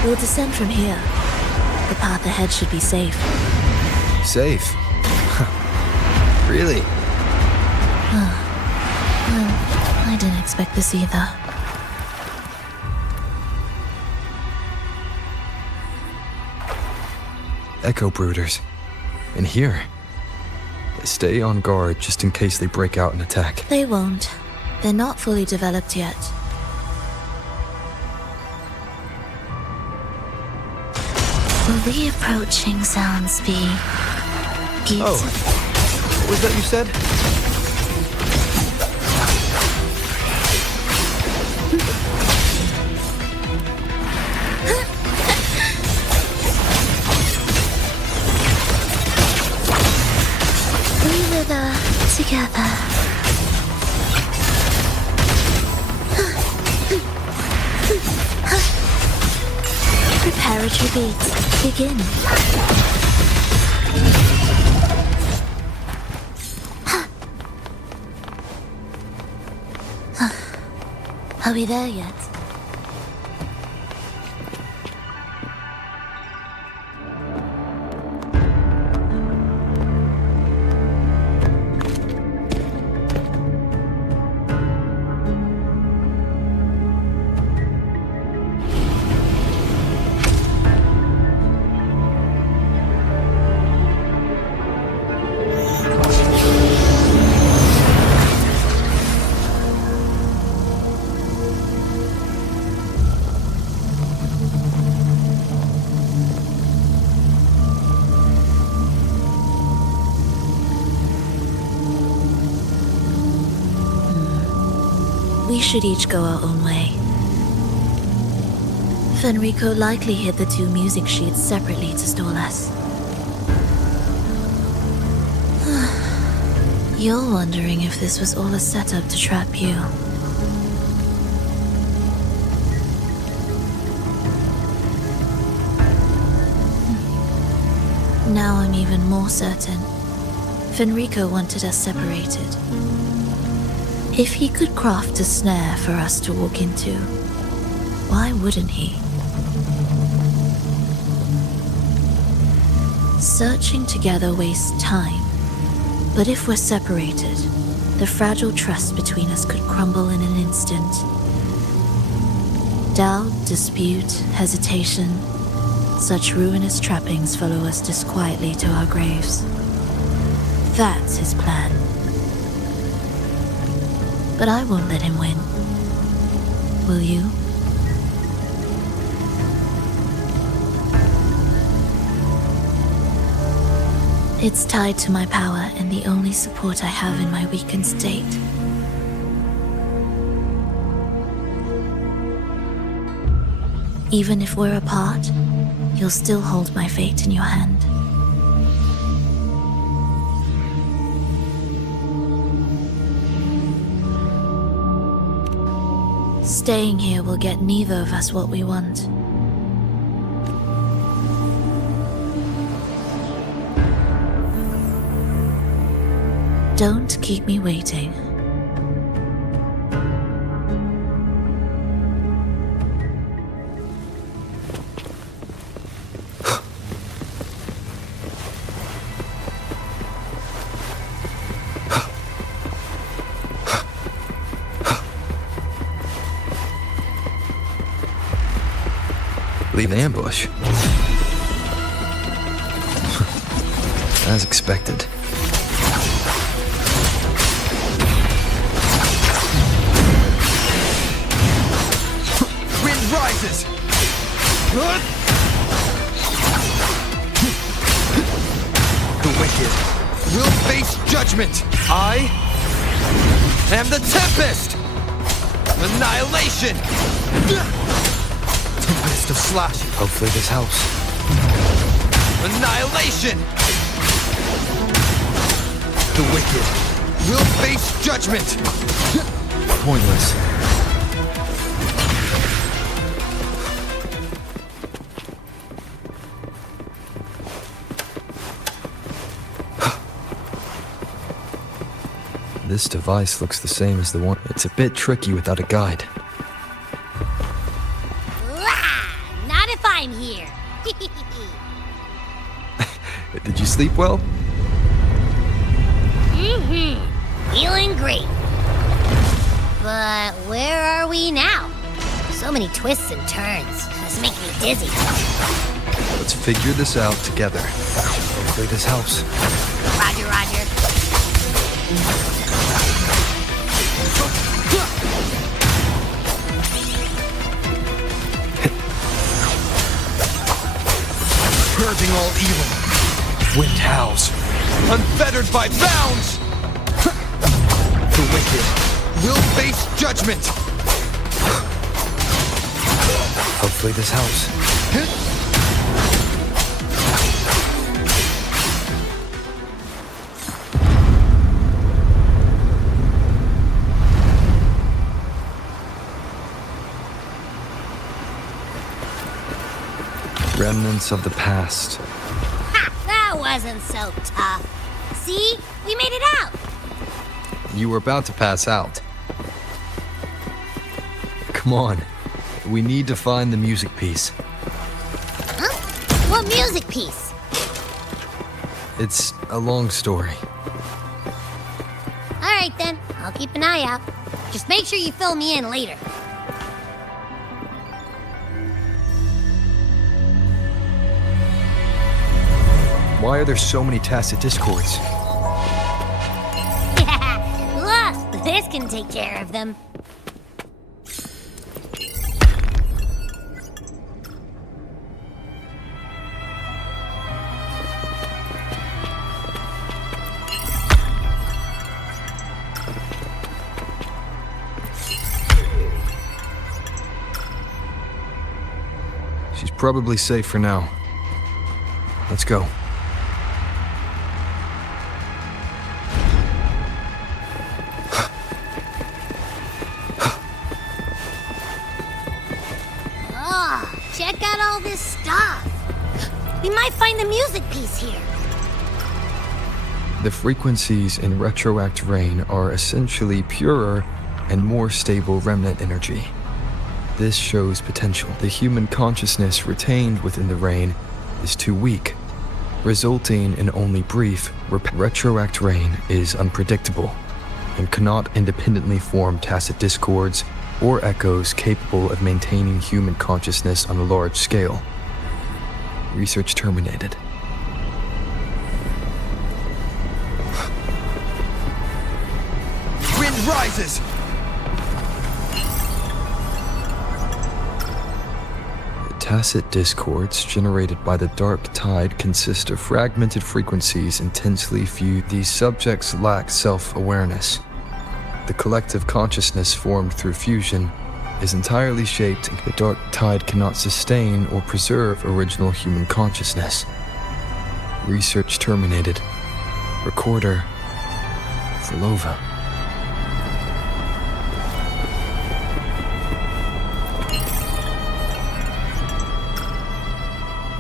We'll descend from here. The path ahead should be safe. Safe? Really? Well, I didn't expect this either. Echo brooders. In here. Stay on guard just in case they break out and attack. They won't. They're not fully developed yet. Will the approaching sounds be beautiful? Oh, what was that you said? We wither together. Preparatory beats begin. Are we there yet? We should each go our own way. Fenrico likely hid the two music sheets separately to stall us. You're wondering if this was all a setup to trap you. Now I'm even more certain. Fenrico wanted us separated. If he could craft a snare for us to walk into, why wouldn't he? Searching together wastes time, but if we're separated, the fragile trust between us could crumble in an instant. Doubt, dispute, hesitation, such ruinous trappings follow us disquietly to our graves. That's his plan. But I won't let him win. Will you? It's tied to my power and the only support I have in my weakened state. Even if we're apart, you'll still hold my fate in your hand. Staying here will get neither of us what we want. Don't keep me waiting. Leave an ambush. As expected. Wind rises! The wicked will face judgment. I I am the Tempest! Annihilation! Tempest of slash. Hopefully this helps. Annihilation! The wicked will face judgment! Pointless. This device looks the same as the one. It's a bit tricky without a guide. Not if I'm here. Did you sleep well? Feeling great. But where are we now? So many twists and turns. This makes me dizzy. Let's figure this out together. Hopefully this helps. Roger, roger. Purging all evil. Wind howls. Unfettered by bounds! The wicked will face judgment! Hopefully this helps. Remnants of the past. Ha! That wasn't so tough. See? We made it out! You were about to pass out. Come on. We need to find the music piece. Huh? What music piece? It's a long story. Alright then, I'll keep an eye out. Just make sure you fill me in later. Why are there so many tacit discords? Look, this can take care of them. She's probably safe for now. Let's go. Check out all this stuff. We might find the music piece here. The frequencies in Retroact Rain are essentially purer and more stable remnant energy. This shows potential. The human consciousness retained within the rain is too weak, resulting in only brief Retroact Rain is unpredictable and cannot independently form tacit discords or echoes capable of maintaining human consciousness on a large scale. Research terminated. Wind rises! The tacit discords generated by the dark tide consist of fragmented frequencies intensely fused. These subjects lack self-awareness. The collective consciousness formed through fusion is entirely shaped. The dark tide cannot sustain or preserve original human consciousness. Research terminated. Recorder Frolova.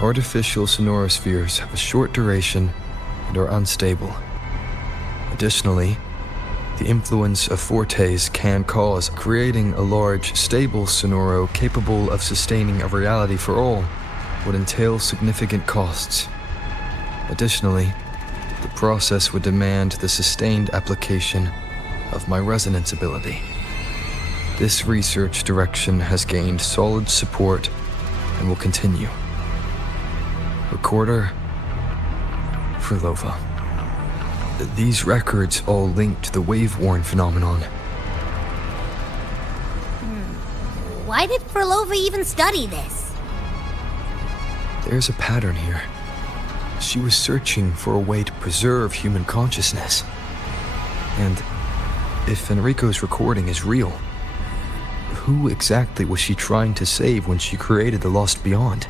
Artificial sonorospheres have a short duration and are unstable. Additionally, the influence of fortes can cause creating a large, stable sonoro capable of sustaining a reality for all would entail significant costs. Additionally, the process would demand the sustained application of my resonance ability. This research direction has gained solid support and will continue. Recorder Frolova. These records all link to the wave-worn phenomenon. Why did Frolova even study this? There's a pattern here. She was searching for a way to preserve human consciousness. And If Enrico's recording is real, who exactly was she trying to save when she created the Lost Beyond?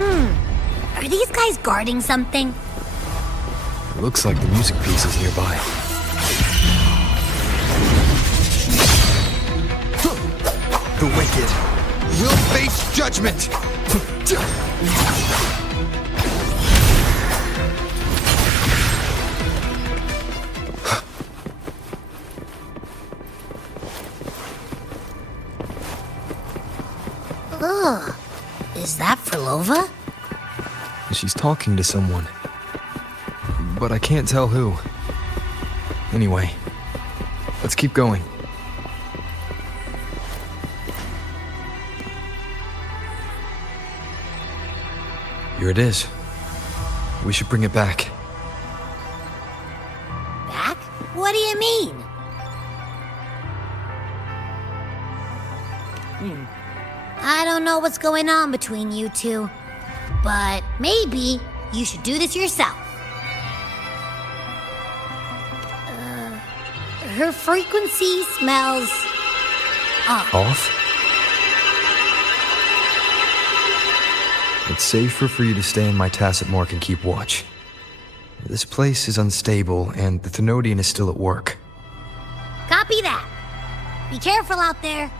Are these guys guarding something? It looks like the music piece is nearby. The wicked will face judgment! Ugh. Is that Frolova? She's talking to someone, but I can't tell who. Anyway, let's keep going. Here it is. We should bring it back. Back? What do you mean? I don't know what's going on between you two, but maybe you should do this yourself. Her frequency smells Off? It's safer for you to stay in my tacit mark and keep watch. This place is unstable, and the Thenodian is still at work. Copy that. Be careful out there.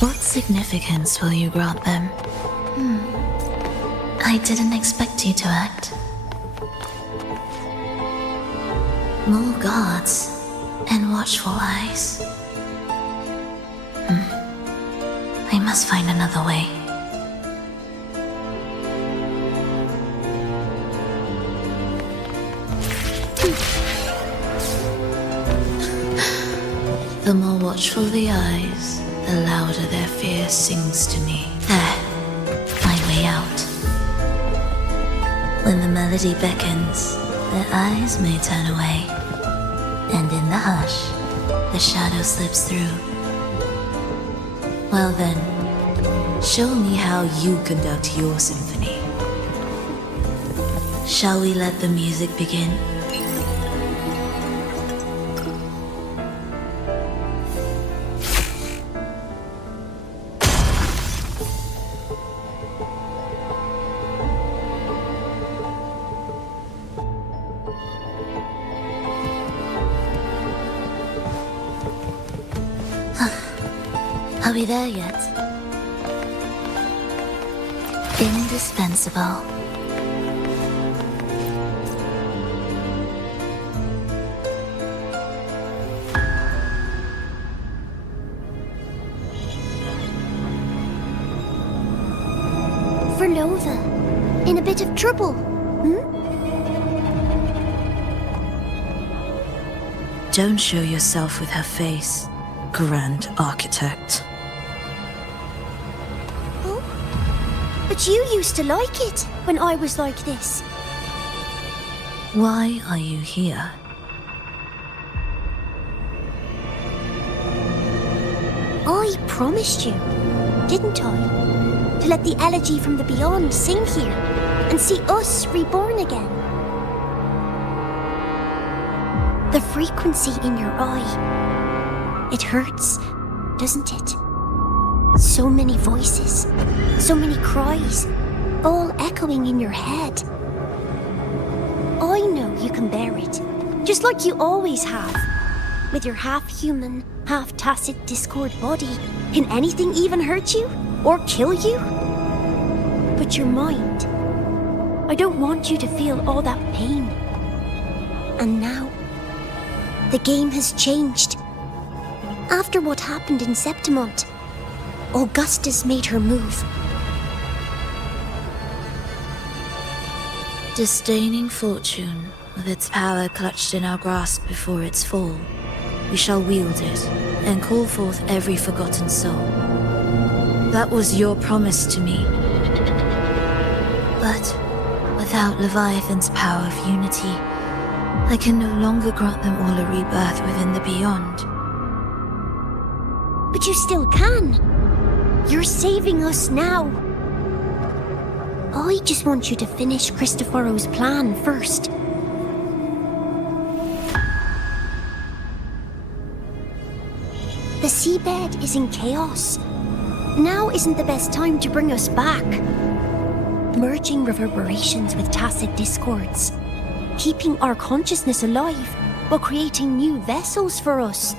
What significance will you grant them? I didn't expect you to act. More guards and watchful eyes. I must find another way. The more watchful the eyes, the louder their fear sings to me. There, my way out. When the melody beckons, their eyes may turn away, and in the hush, the shadow slips through. Well then, show me how you conduct your symphony. Shall we let the music begin? Are we there yet? Indispensable. Frolova, in a bit of trouble, Don't show yourself with her face, Grand Architect. But you used to like it when I was like this. Why are you here? I promised you, didn't I? To let the elegy from the beyond sing here and see us reborn again. The frequency in your eye, it hurts, doesn't it? So many voices, so many cries, all echoing in your head. I know you can bear it, just like you always have. With your half-human, half-tacit Discord body, can anything even hurt you? Or kill you? But your mind, I don't want you to feel all that pain. And now, the game has changed. After what happened in Septimont, Augustus made her move. Disdaining fortune, with its power clutched in our grasp before its fall, we shall wield it and call forth every forgotten soul. That was your promise to me. But without Leviathan's power of unity, I can no longer grant them all a rebirth within the beyond. But you still can. You're saving us now. I just want you to finish Cristoforo's plan first. The seabed is in chaos. Now isn't the best time to bring us back. Merging reverberations with tacit discords. Keeping our consciousness alive while creating new vessels for us.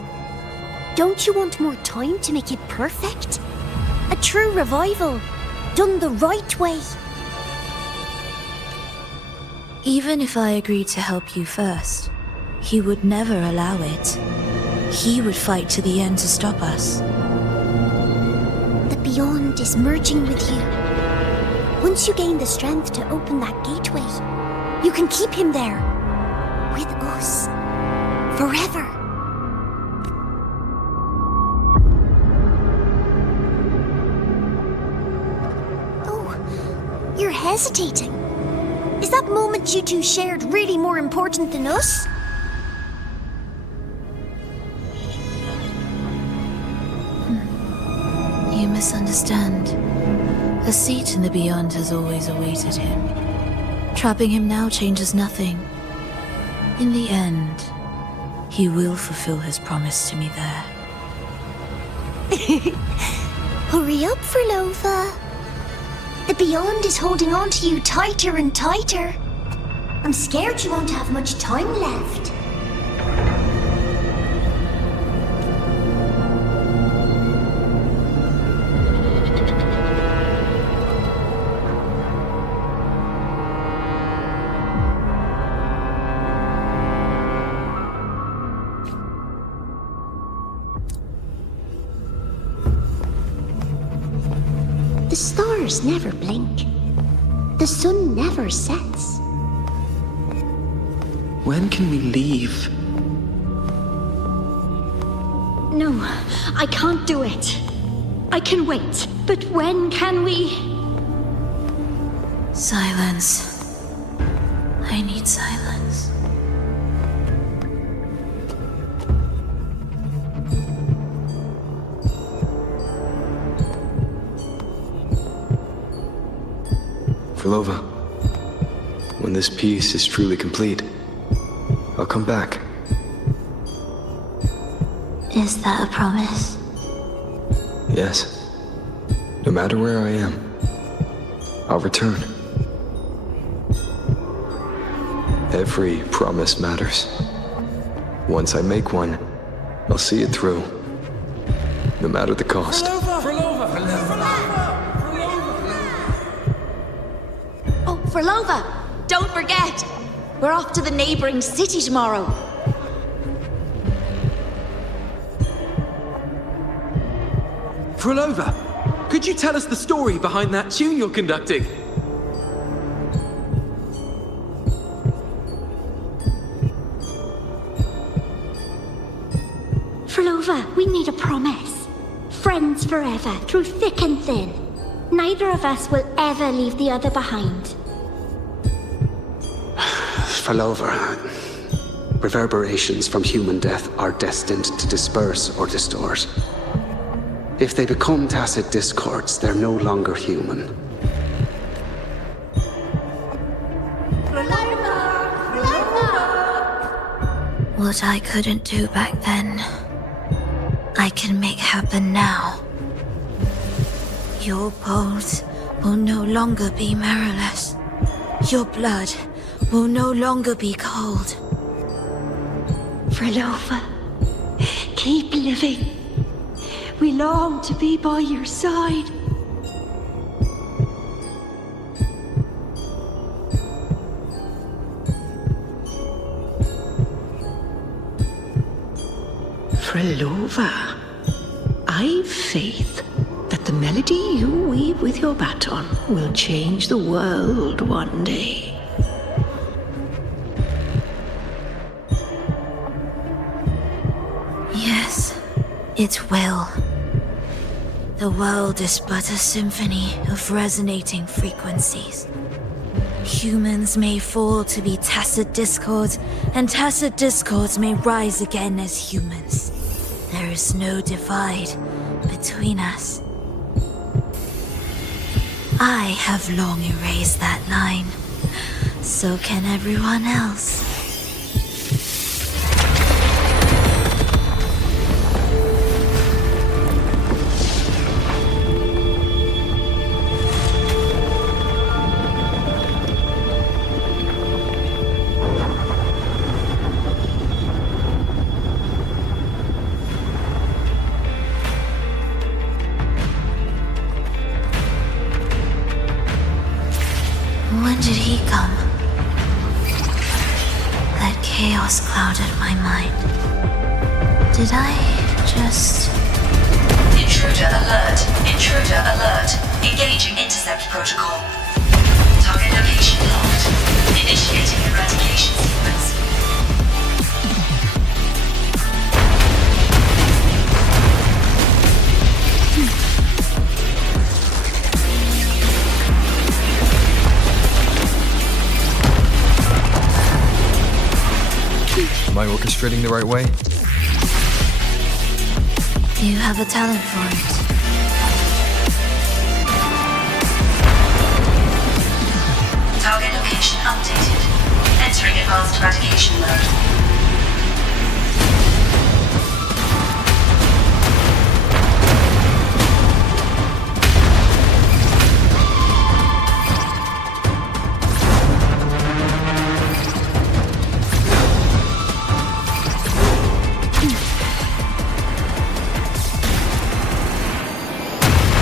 Don't you want more time to make it perfect? A true revival, done the right way. Even if I agreed to help you first, he would never allow it. He would fight to the end to stop us. The beyond is merging with you. Once you gain the strength to open that gateway, you can keep him there. With us. Forever. Oh, you're hesitating. Is that moment you two shared really more important than us? You misunderstand. A seat in the beyond has always awaited him. Trapping him now changes nothing. In the end, he will fulfill his promise to me there. Hurry up, Frolova. The beyond is holding on to you tighter and tighter. I'm scared you won't have much time left. The stars never blink. The sun never sets. When can we leave? No, I can't do it. I can wait, but when can we? Silence. I need silence. Frolova, when this piece is truly complete, I'll come back. Is that a promise? Yes. No matter where I am, I'll return. Every promise matters. Once I make one, I'll see it through. No matter the cost. Oh, Frolova! Don't forget! We're off to the neighboring city tomorrow. Frolova, could you tell us the story behind that tune you're conducting? Frolova, we need a promise. Friends forever, through thick and thin. Neither of us will ever leave the other behind. Frolova, reverberations from human death are destined to disperse or distort. If they become tacit discords, they're no longer human. What I couldn't do back then, I can make happen now. Your bones will no longer be marrowless. Your blood will no longer be cold. Frolova, keep living. We long to be by your side. Frolova, I've faith that the melody you weave with your baton will change the world one day. Yes, it will. The world is but a symphony of resonating frequencies. Humans may fall to be tacit discords, and tacit discords may rise again as humans. There is no divide between us. I have long erased that line. So can everyone else. When did he come? That chaos clouded my mind. Did I just... Intruder alert. Intruder alert. Engaging intercept protocol. Target location locked. Initiating eradication sequence. Am I orchestrating the right way? You have a talent for it. Target location updated. Entering advanced eradication mode.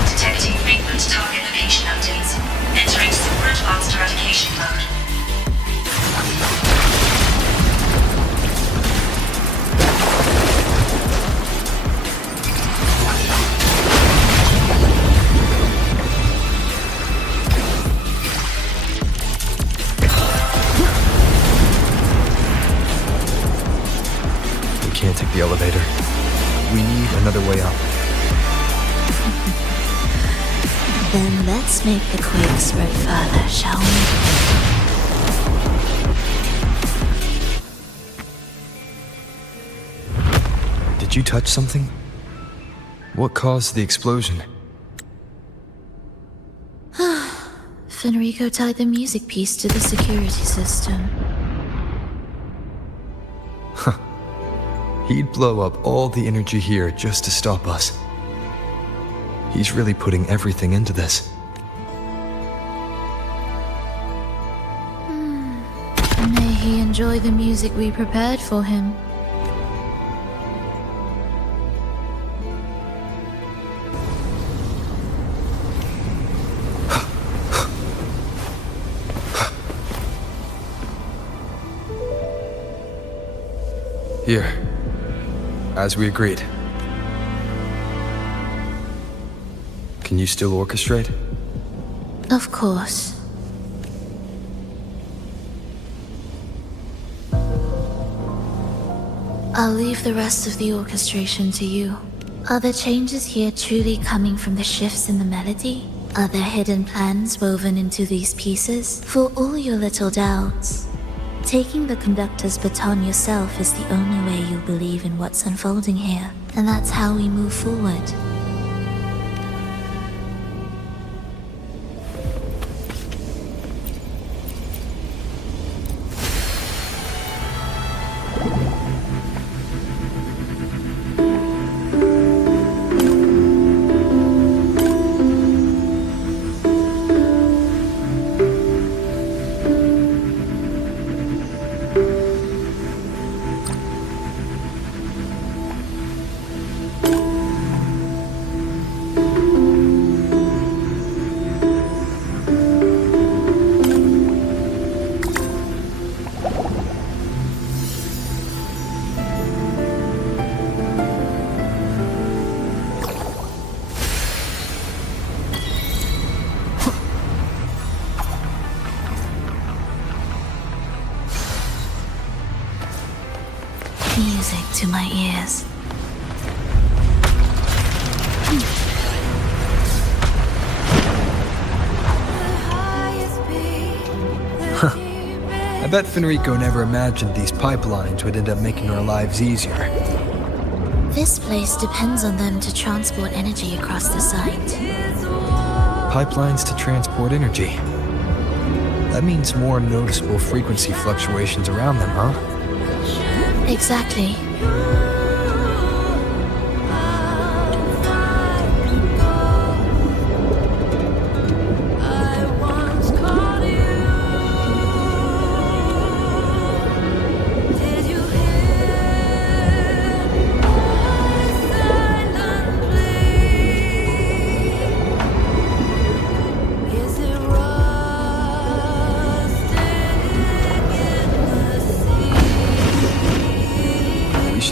Detecting frequent target location updates. Entering super advanced eradication mode. We can't take the elevator. We need another way up. Then let's make the quake spread further, shall we? Did you touch something? What caused the explosion? Fenrico tied the music piece to the security system. He'd blow up all the energy here just to stop us. He's really putting everything into this. May he enjoy the music we prepared for him. Here, as we agreed. Can you still orchestrate? Of course. I'll leave the rest of the orchestration to you. Are the changes here truly coming from the shifts in the melody? Are there hidden plans woven into these pieces? For all your little doubts, taking the conductor's baton yourself is the only way you'll believe in what's unfolding here. And that's how we move forward. Music to my ears. bet Fenrico never imagined these pipelines would end up making our lives easier. This place depends on them to transport energy across the site. Pipelines to transport energy. That means more noticeable frequency fluctuations around them, huh? Exactly.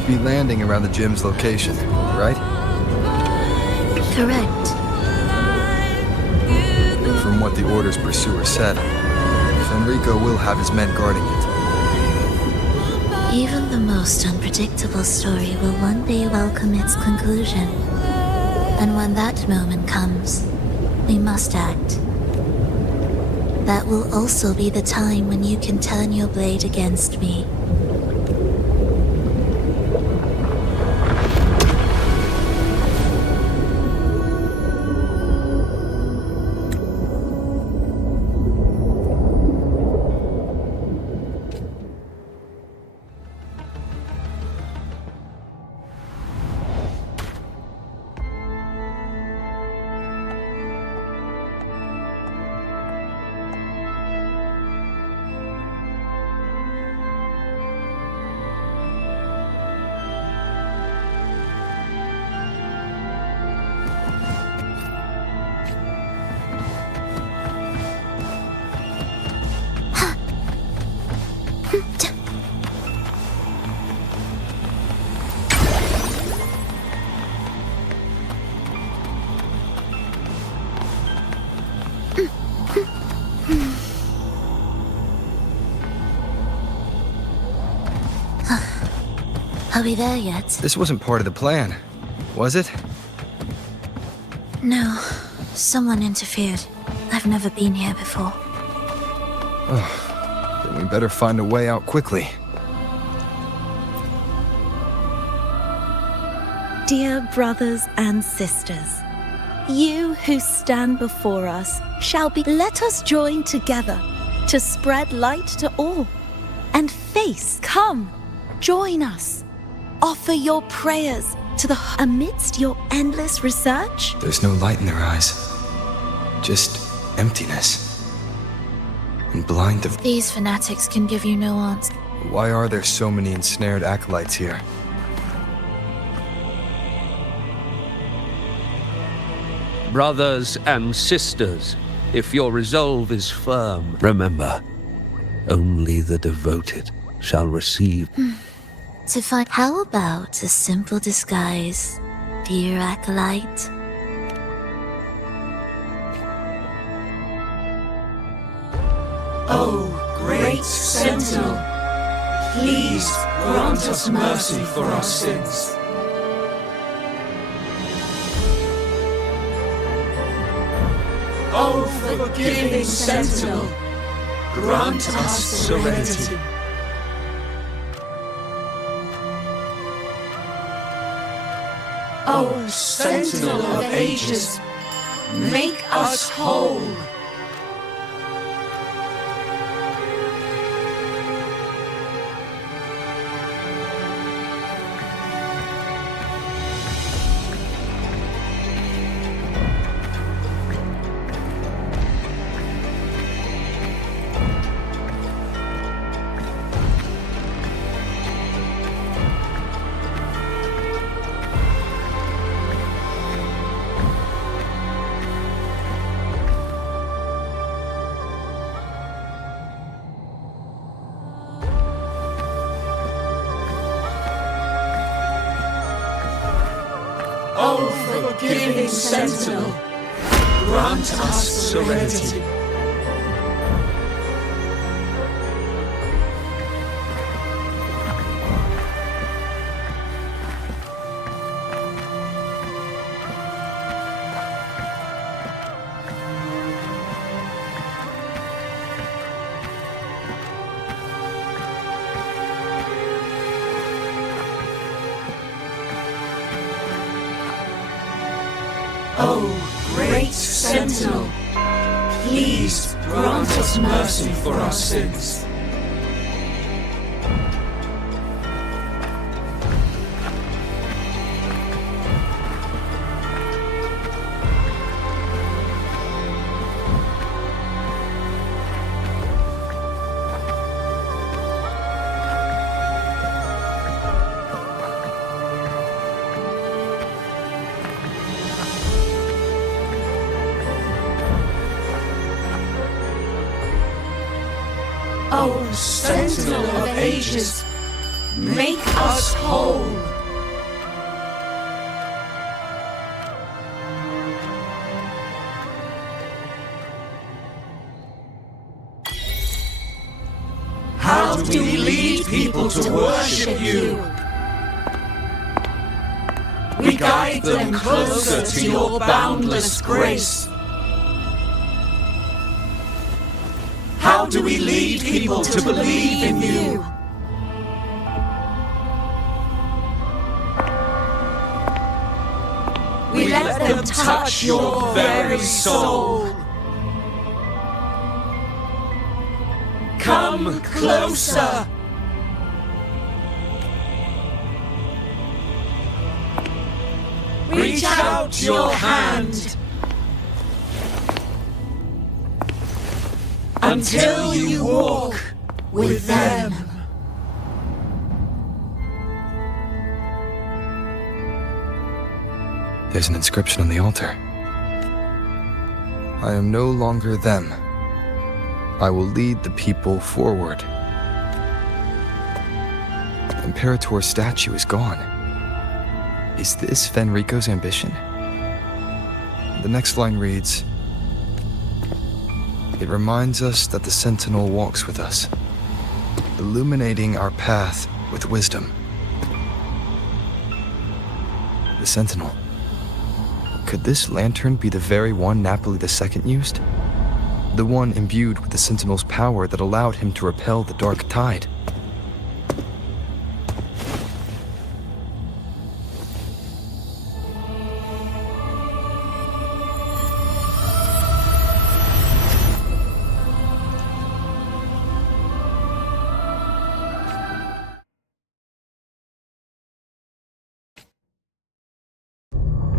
Be landing around the gym's location, right? Correct. From what the Order's pursuer said, Fenrico will have his men guarding it. Even the most unpredictable story will one day welcome its conclusion. And when that moment comes, we must act. That will also be the time when you can turn your blade against me. Are we there yet? This wasn't part of the plan, was it? No. Someone interfered. I've never been here before. Oh, then we better find a way out quickly. Dear brothers and sisters, you who stand before us shall be. Let us join together to spread light to all. And face, come, join us. Offer your prayers to the amidst your endless research. There's no light in their eyes. Just emptiness. And blind of... These fanatics can give you no answer. Why are there so many ensnared acolytes here? Brothers and sisters, if your resolve is firm, remember, only the devoted shall receive. To find... How about a simple disguise, dear acolyte? Oh, great Sentinel, please grant us mercy for our sins. Oh, forgiving Sentinel, grant us serenity. Oh, Sentinel of ages, make us whole. Oh, forgiving Sentinel, grant us serenity. Oh, great Sentinel, please grant us mercy for our sins. O Sentinel of Ages, make us whole. How do we lead people to worship you? We guide them closer to your boundless grace. How do we lead people to believe in you? We let them touch your very soul. Come closer. Reach out your hand. Until you walk with them. There's an inscription on the altar. I am no longer them. I will lead the people forward. The Imperator's statue is gone. Is this Fenrico's ambition? The next line reads, "It reminds us that the Sentinel walks with us, illuminating our path with wisdom." The Sentinel. Could this lantern be the very one Napoli II used? The one imbued with the Sentinel's power that allowed him to repel the dark tide?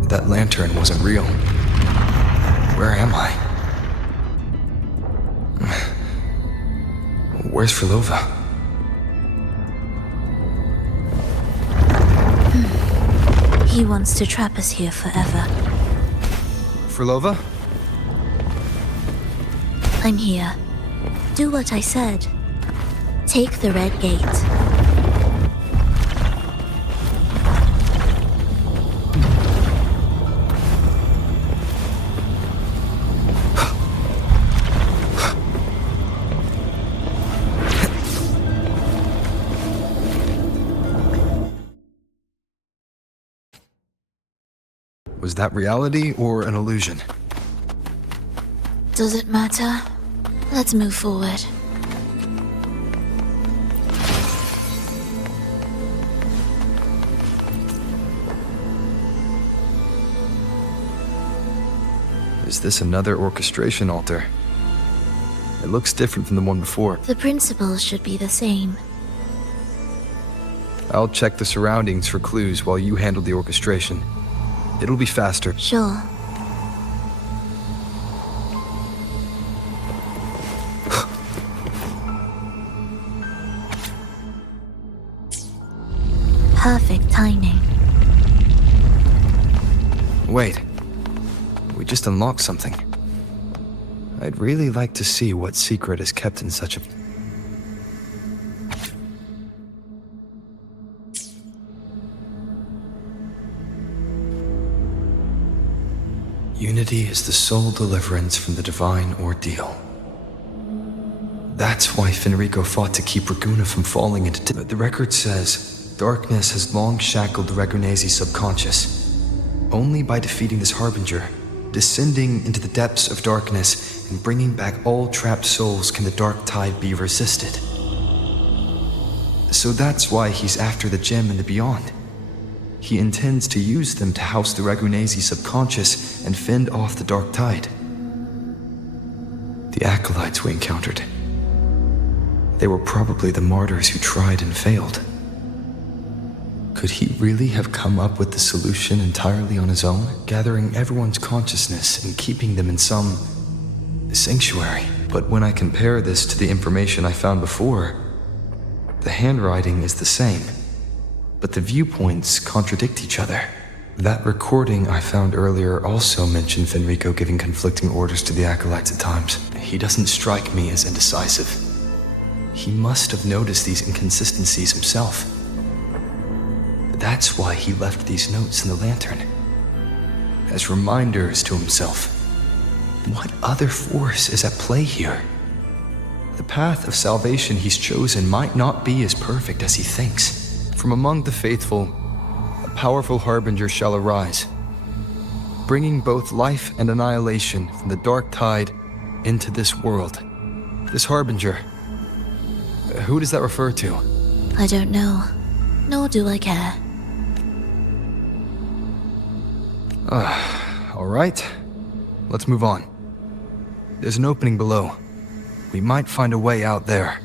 That lantern wasn't real. Where am I? Where's Frolova? He wants to trap us here forever. Frolova? I'm here. Do what I said. Take the red gate. Was that reality or an illusion? Does it matter? Let's move forward. Is this another orchestration altar? It looks different from the one before. The principles should be the same. I'll check the surroundings for clues while you handle the orchestration. It'll be faster. Sure. Perfect timing. Wait. We just unlocked something. I'd really like to see what secret is kept in such a... Unity is the sole deliverance from the divine ordeal. That's why Fenrico fought to keep Raguna from falling into... The record says, darkness has long shackled the Ragunese's subconscious. Only by defeating this harbinger, descending into the depths of darkness, and bringing back all trapped souls can the dark tide be resisted. So that's why he's after the gem in the beyond. he intends to use them to house the Ragunesi subconscious and fend off the dark tide. The acolytes we encountered. They were probably the martyrs who tried and failed. Could he really have come up with the solution entirely on his own, gathering everyone's consciousness and keeping them in some sanctuary? But when I compare this to the information I found before, the handwriting is the same, but the viewpoints contradict each other. That recording I found earlier also mentioned Fenrico giving conflicting orders to the acolytes at times. He doesn't strike me as indecisive. He must have noticed these inconsistencies himself. That's why he left these notes in the lantern, as reminders to himself. What other force is at play here? The path of salvation he's chosen might not be as perfect as he thinks. From among the faithful, a powerful harbinger shall arise, bringing both life and annihilation from the dark tide into this world. This harbinger, who does that refer to? I don't know, nor do I care. All right, let's move on. There's an opening below. We might find a way out there.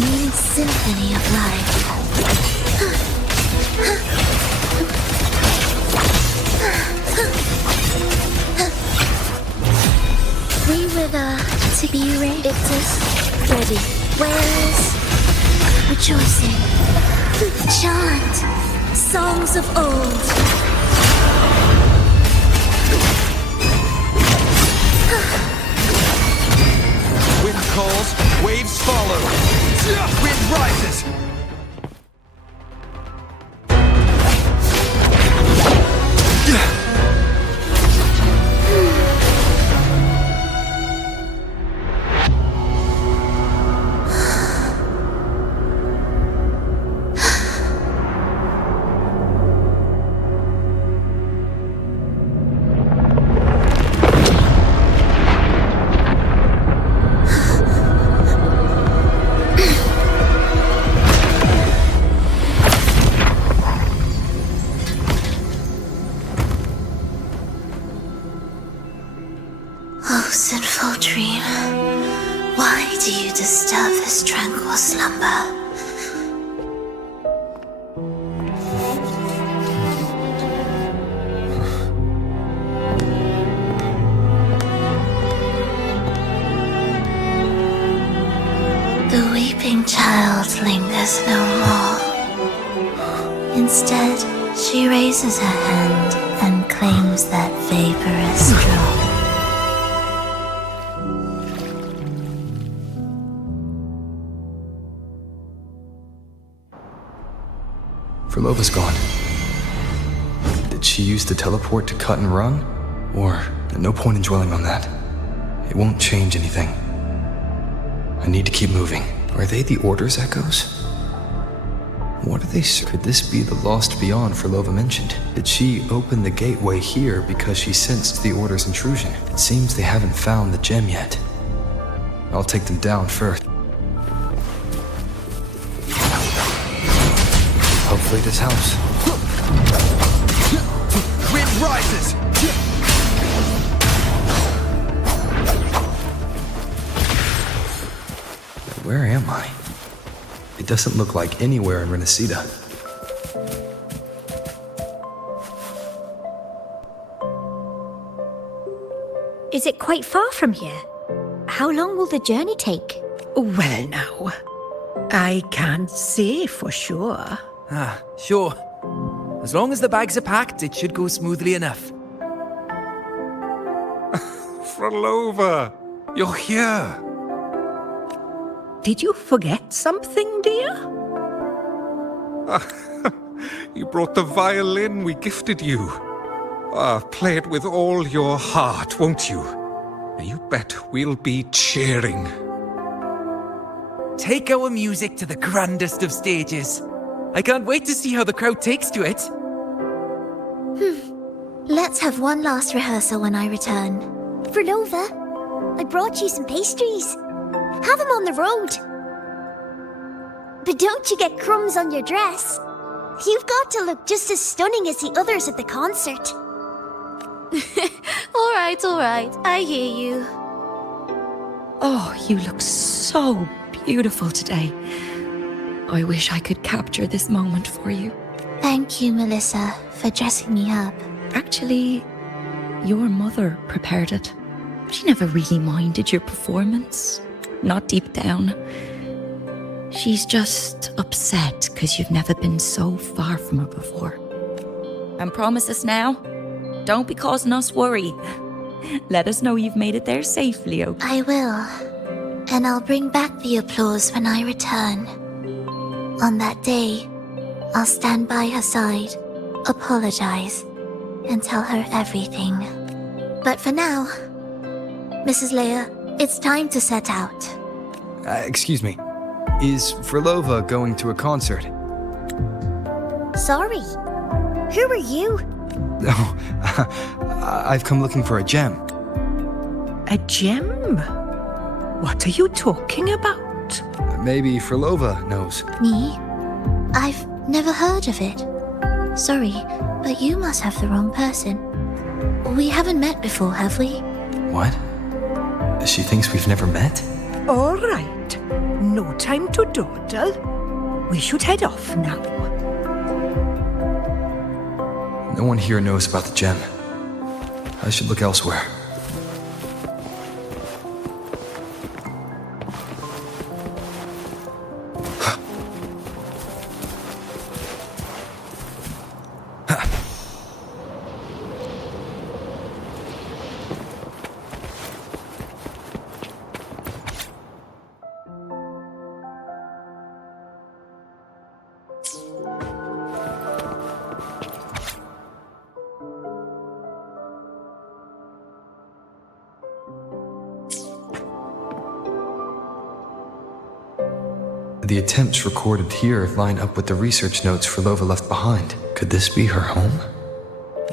New symphony of life. We wither to be victors, ready, wailers, rejoicing, chant songs of old. Wind calls, waves follow. Wind rises. Oh, sinful dream, why do you disturb this tranquil slumber? The weeping child lingers no more. Instead, she raises her hand and claims that vaporous drop. Verlova's gone. Did she use the teleport to cut and run? Or, no point in dwelling on that. It won't change anything. I need to keep moving. Are they the Order's echoes? What are they? Could this be the Lost Beyond Verlova mentioned? Did she open the gateway here because she sensed the Order's intrusion? It seems they haven't found the gem yet. I'll take them down first. Hopefully this helps. Wind rises. Where am I? It doesn't look like anywhere in Renacida. Is it quite far from here? How long will the journey take? Well, now, I can't say for sure. Sure. As long as the bags are packed, it should go smoothly enough. Frolova, you're here. Did you forget something, dear? You brought the violin we gifted you. Play it with all your heart, won't you? You bet we'll be cheering. Take our music to the grandest of stages. I can't wait to see how the crowd takes to it. Let's have one last rehearsal when I return. Verlova, I brought you some pastries. Have them on the road. But don't you get crumbs on your dress. You've got to look just as stunning as the others at the concert. All right, I hear you. Oh, you look so beautiful today. I wish I could capture this moment for you. Thank you, Melissa, for dressing me up. Actually, your mother prepared it. She never really minded your performance. Not deep down. She's just upset because you've never been so far from her before. And promise us now, don't be causing us worry. Let us know you've made it there safely, okay? I will. And I'll bring back the applause when I return. On that day, I'll stand by her side, apologize, and tell her everything. But for now, Mrs. Leia, it's time to set out. Excuse me. Is Verlova going to a concert? Sorry. Who are you? Oh, I've come looking for a gem. A gem? What are you talking about? Maybe Verlova knows. Me? I've never heard of it. Sorry, but you must have the wrong person. We haven't met before, have we? What? She thinks we've never met? All right. No time to dawdle. We should head off now. No one here knows about the gem. I should look elsewhere. The attempts recorded here line up with the research notes Verlova left behind. Could this be her home?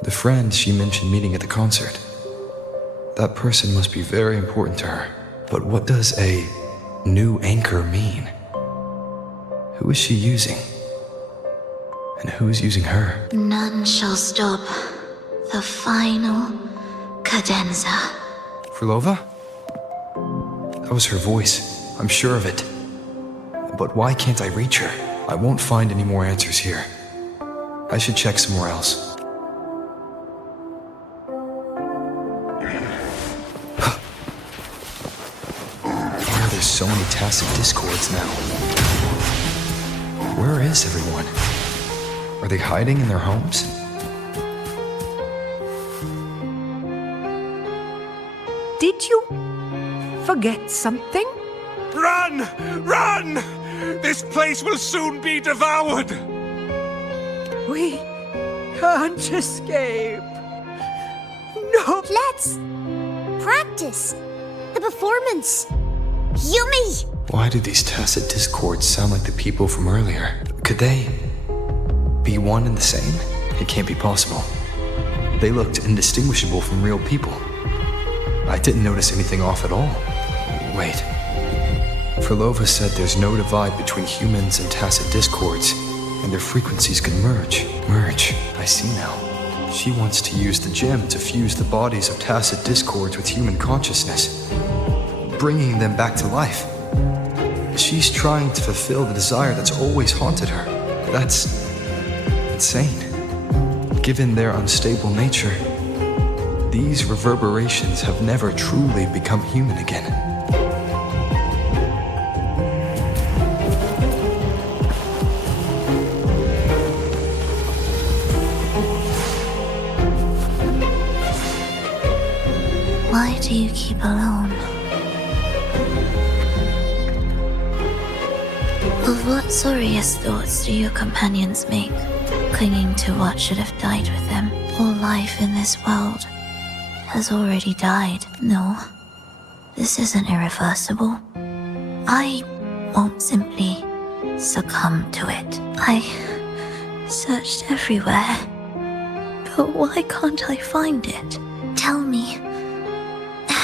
The friend she mentioned meeting at the concert. That person must be very important to her. But what does a new anchor mean? Who is she using? And who is using her? None shall stop the final cadenza. Verlova? That was her voice. I'm sure of it. But why can't I reach her? I won't find any more answers here. I should check somewhere else. Why are there so many tacit discords now? Where is everyone? Are they hiding in their homes? Did you forget something? Run! Run! This place will soon be devoured! We can't escape. No! Let's practice the performance. Yummy! Why do these tacit discords sound like the people from earlier? Could they be one and the same? It can't be possible. They looked indistinguishable from real people. I didn't notice anything off at all. Wait. Verlova said there's no divide between humans and tacit discords, and their frequencies can merge. Merge. I see now. She wants to use the gem to fuse the bodies of tacit discords with human consciousness, bringing them back to life. She's trying to fulfill the desire that's always haunted her. That's insane. Given their unstable nature, these reverberations have never truly become human again. Why do you keep alone? Of what sorriest thoughts do your companions make, clinging to what should have died with them? All life in this world has already died. No, this isn't irreversible. I won't simply succumb to it. I searched everywhere, but why can't I find it? Tell me,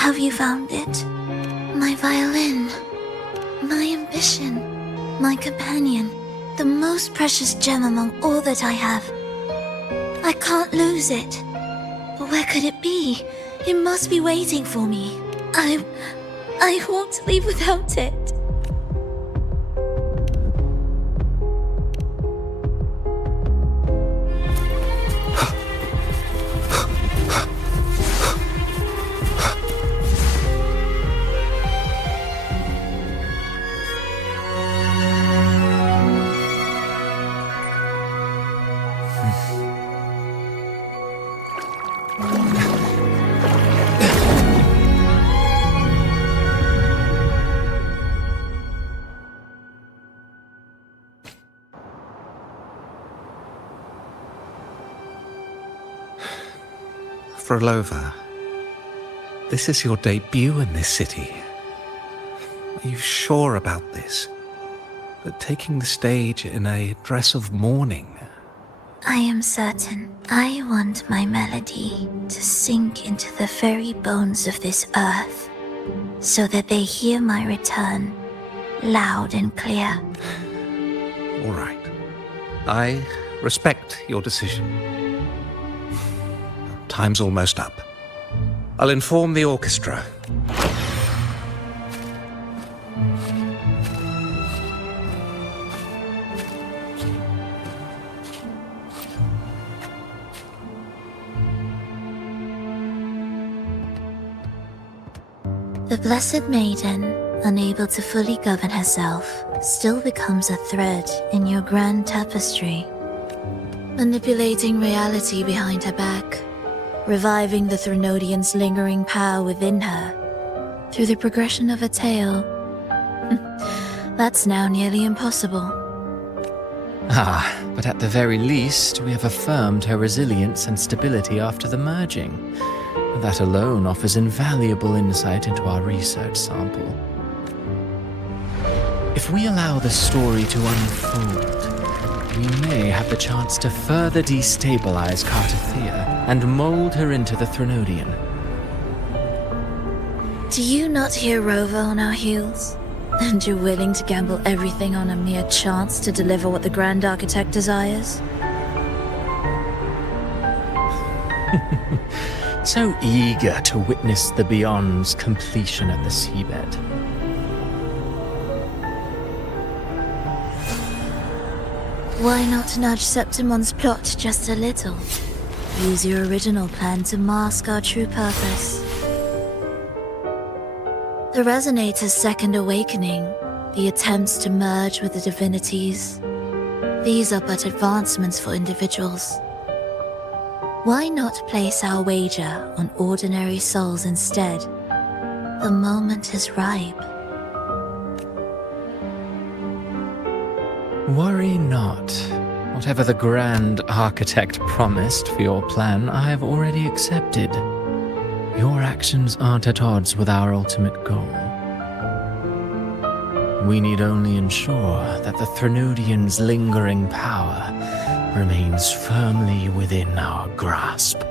Have you found it? My violin. My ambition. My companion. The most precious gem among all that I have. I can't lose it. But where could it be? It must be waiting for me. I won't leave without it. Frolova, this is your debut in this city. Are you sure about this? That taking the stage in a dress of mourning? I am certain. I want my melody to sink into the very bones of this earth, so that they hear my return, loud and clear. All right. I respect your decision. Time's almost up. I'll inform the orchestra. The Blessed Maiden, unable to fully govern herself, still becomes a thread in your grand tapestry, manipulating reality behind her back, reviving the Threnodian's lingering power within her through the progression of a tale. That's now nearly impossible. But at the very least, we have affirmed her resilience and stability after the merging. That alone offers invaluable insight into our research sample. If we allow the story to unfold, we may have the chance to further destabilize Cartathea and mold her into the Threnodian. Do you not hear Rover on our heels? And you're willing to gamble everything on a mere chance to deliver what the Grand Architect desires? So eager to witness the Beyond's completion at the seabed. Why not nudge Septimon's plot just a little? Use your original plan to mask our true purpose. The Resonator's second awakening, the attempts to merge with the divinities, these are but advancements for individuals. Why not place our wager on ordinary souls instead? The moment is ripe. Worry not. Whatever the Grand Architect promised for your plan, I have already accepted. Your actions aren't at odds with our ultimate goal. We need only ensure that the Threnodian's lingering power remains firmly within our grasp.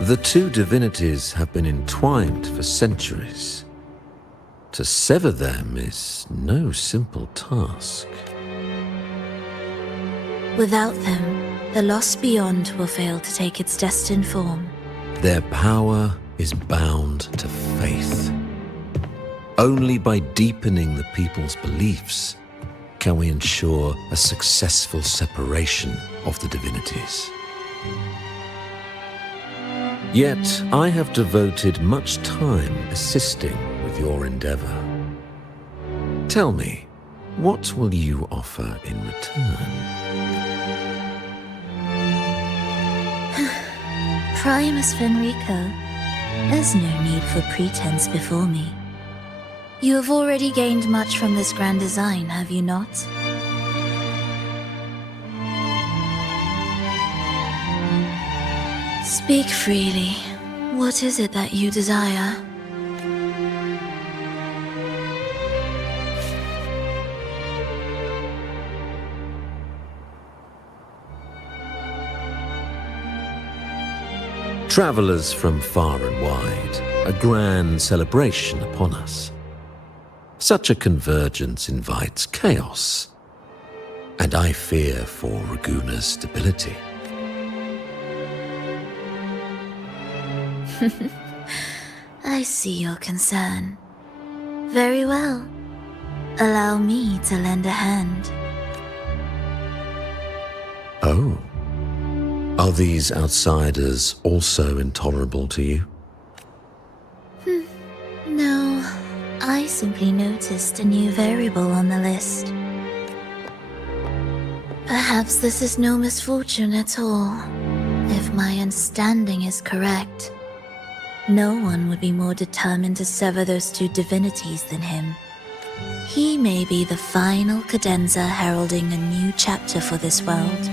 The two divinities have been entwined for centuries. To sever them is no simple task. Without them, the lost beyond will fail to take its destined form. Their power is bound to faith. Only by deepening the people's beliefs can we ensure a successful separation of the divinities. Yet, I have devoted much time assisting with your endeavor. Tell me, what will you offer in return? Primus Fenrico, there's no need for pretense before me. You have already gained much from this grand design, have you not? Speak freely. What is it that you desire? Travellers from far and wide, a grand celebration upon us. Such a convergence invites chaos, and I fear for Raguna's stability. I see your concern. Very well. Allow me to lend a hand. Oh. Are these outsiders also intolerable to you? No, I simply noticed a new variable on the list. Perhaps this is no misfortune at all. If my understanding is correct, no one would be more determined to sever those two divinities than him. He may be the final cadenza heralding a new chapter for this world.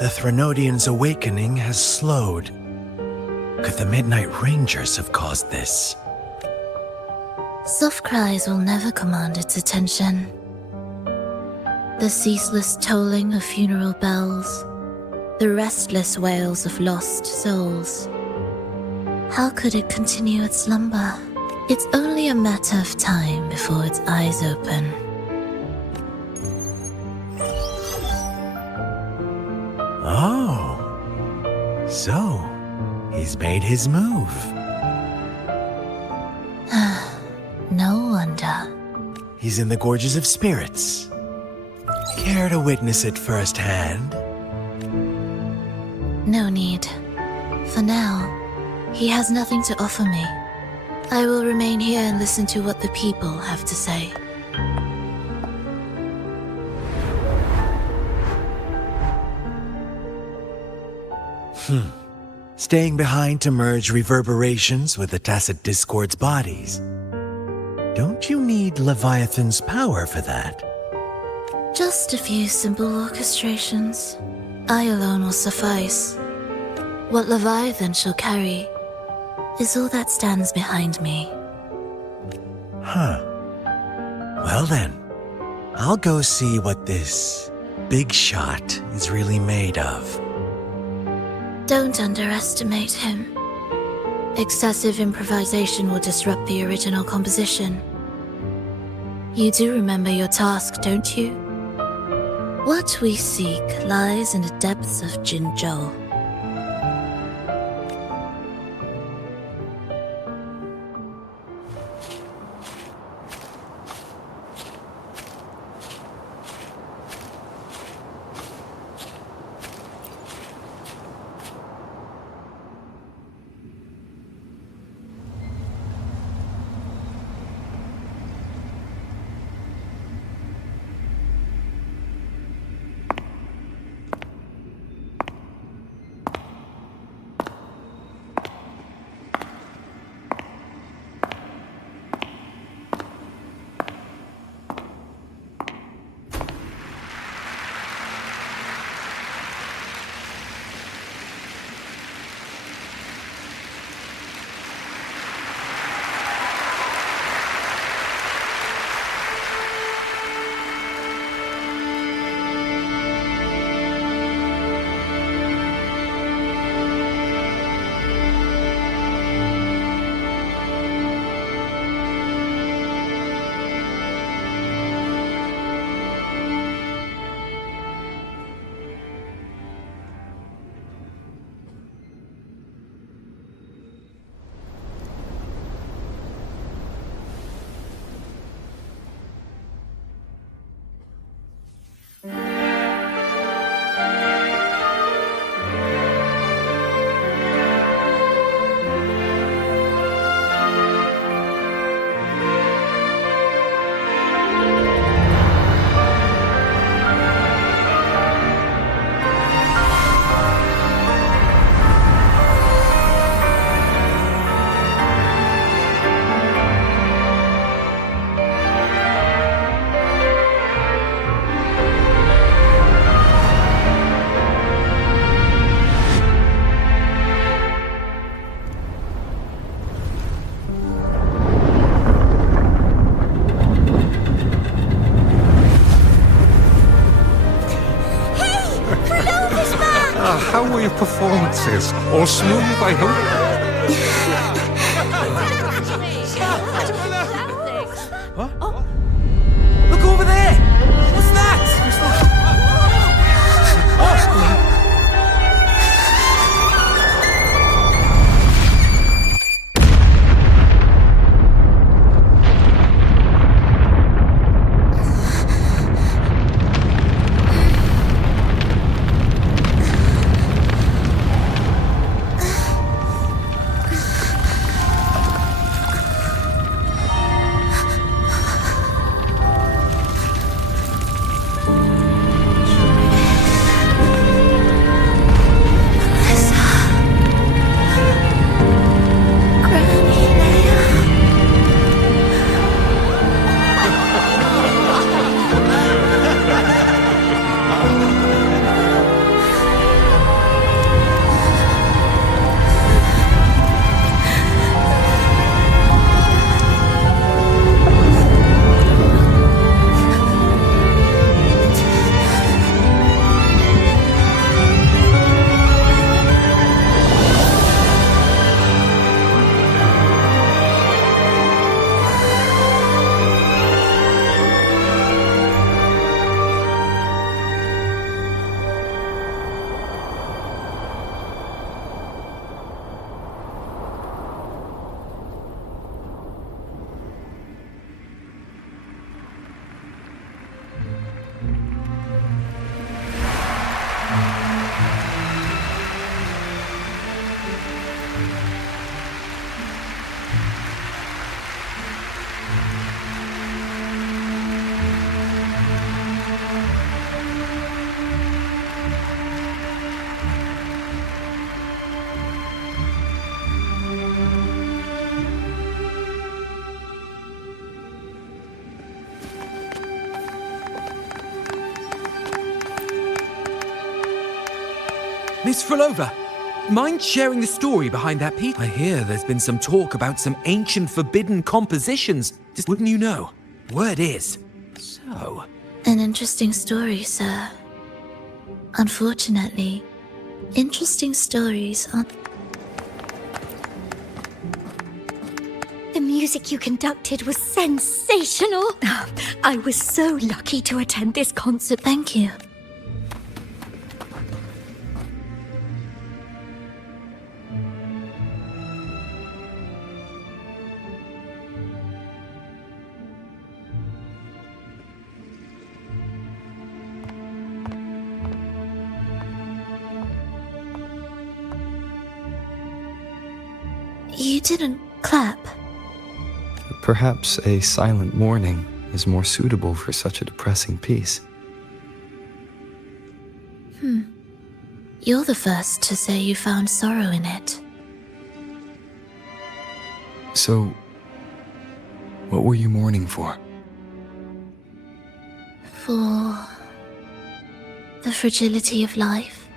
The Threnodian's awakening has slowed. Could the Midnight Rangers have caused this? Soft cries will never command its attention. The ceaseless tolling of funeral bells, the restless wails of lost souls. How could it continue its slumber? It's only a matter of time before its eyes open. Oh, so he's made his move. No wonder. He's in the Gorges of Spirits. Care to witness it firsthand? No need. For now, he has nothing to offer me. I will remain here and listen to what the people have to say. Staying behind to merge reverberations with the Tacit Discord's bodies. Don't you need Leviathan's power for that? Just a few simple orchestrations. I alone will suffice. What Leviathan shall carry is all that stands behind me. Well then, I'll go see what this big shot is really made of. Don't underestimate him. Excessive improvisation will disrupt the original composition. You do remember your task, don't you? What we seek lies in the depths of Jinzhou. performances. All smooth, I hope? Look over there! What's that? Miss Frolova, mind sharing the story behind that piece? I hear there's been some talk about some ancient forbidden compositions. Just wouldn't you know? Word is. So... An interesting story, sir. Unfortunately, interesting stories aren't... The music you conducted was sensational. I was so lucky to attend this concert. Thank you. You didn't clap. Perhaps a silent mourning is more suitable for such a depressing piece. You're the first to say you found sorrow in it. So, what were you mourning for? For the fragility of life,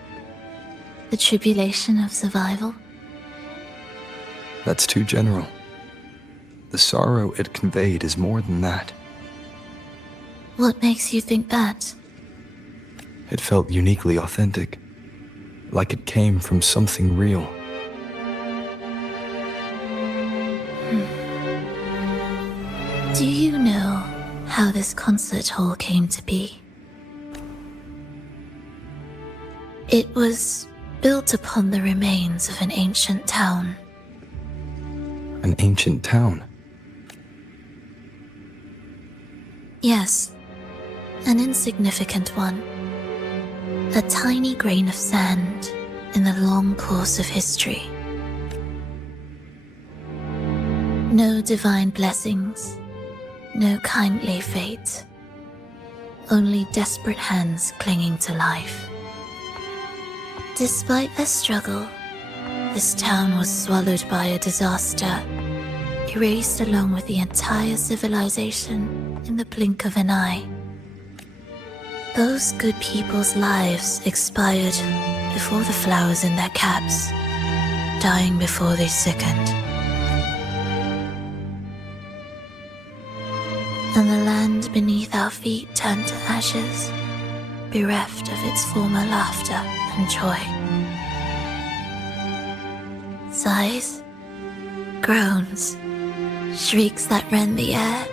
the tribulation of survival. That's too general. The sorrow it conveyed is more than that. What makes you think that? It felt uniquely authentic, like it came from something real. Do you know how this concert hall came to be? It was built upon the remains of an ancient town. An ancient town? Yes, an insignificant one. A tiny grain of sand in the long course of history. No divine blessings, no kindly fate. Only desperate hands clinging to life. Despite their struggle, this town was swallowed by a disaster, erased along with the entire civilization in the blink of an eye. Those good people's lives expired before the flowers in their caps, dying before they sickened. And the land beneath our feet turned to ashes, bereft of its former laughter and joy. Sighs, groans, shrieks that rend the air.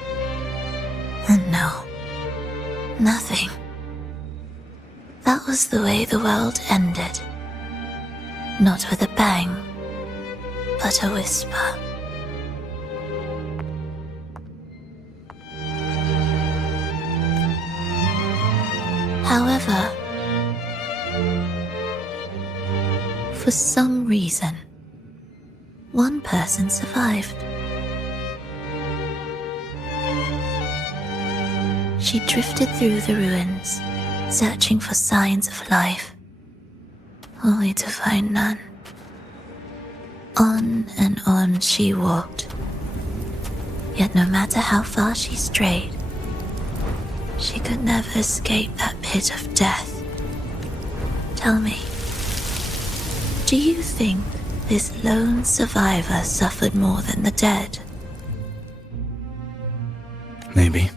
And no, nothing. That was the way the world ended. Not with a bang, but a whisper. However, for some reason, one person survived. She drifted through the ruins, searching for signs of life, only to find none. On and on she walked, yet no matter how far she strayed, she could never escape that pit of death. Tell me, do you think this lone survivor suffered more than the dead? Maybe.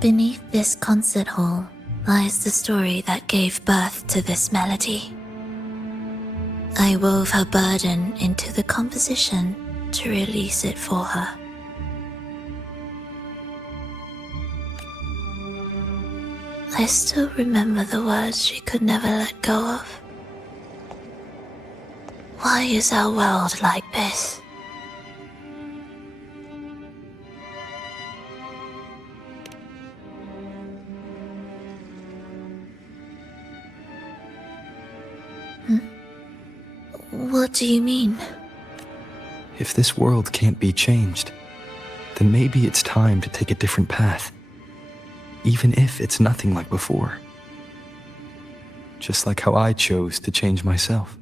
Beneath this concert hall lies the story that gave birth to this melody. I wove her burden into the composition to release it for her. I still remember the words she could never let go of. Why is our world like this? What do you mean? If this world can't be changed, then maybe it's time to take a different path. Even if it's nothing like before. Just like how I chose to change myself.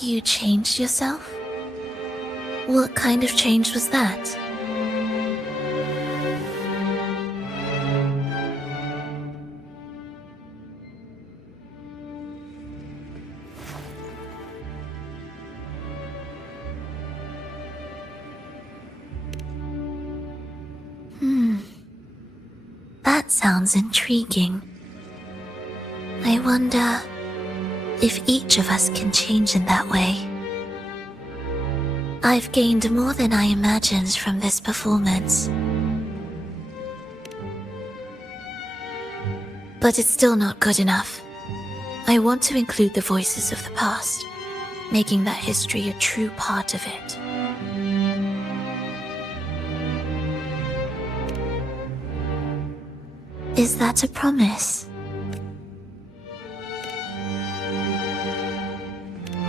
You changed yourself? What kind of change was that? That sounds intriguing. I wonder if each of us can change in that way. I've gained more than I imagined from this performance. But it's still not good enough. I want to include the voices of the past, making that history a true part of it. Is that a promise?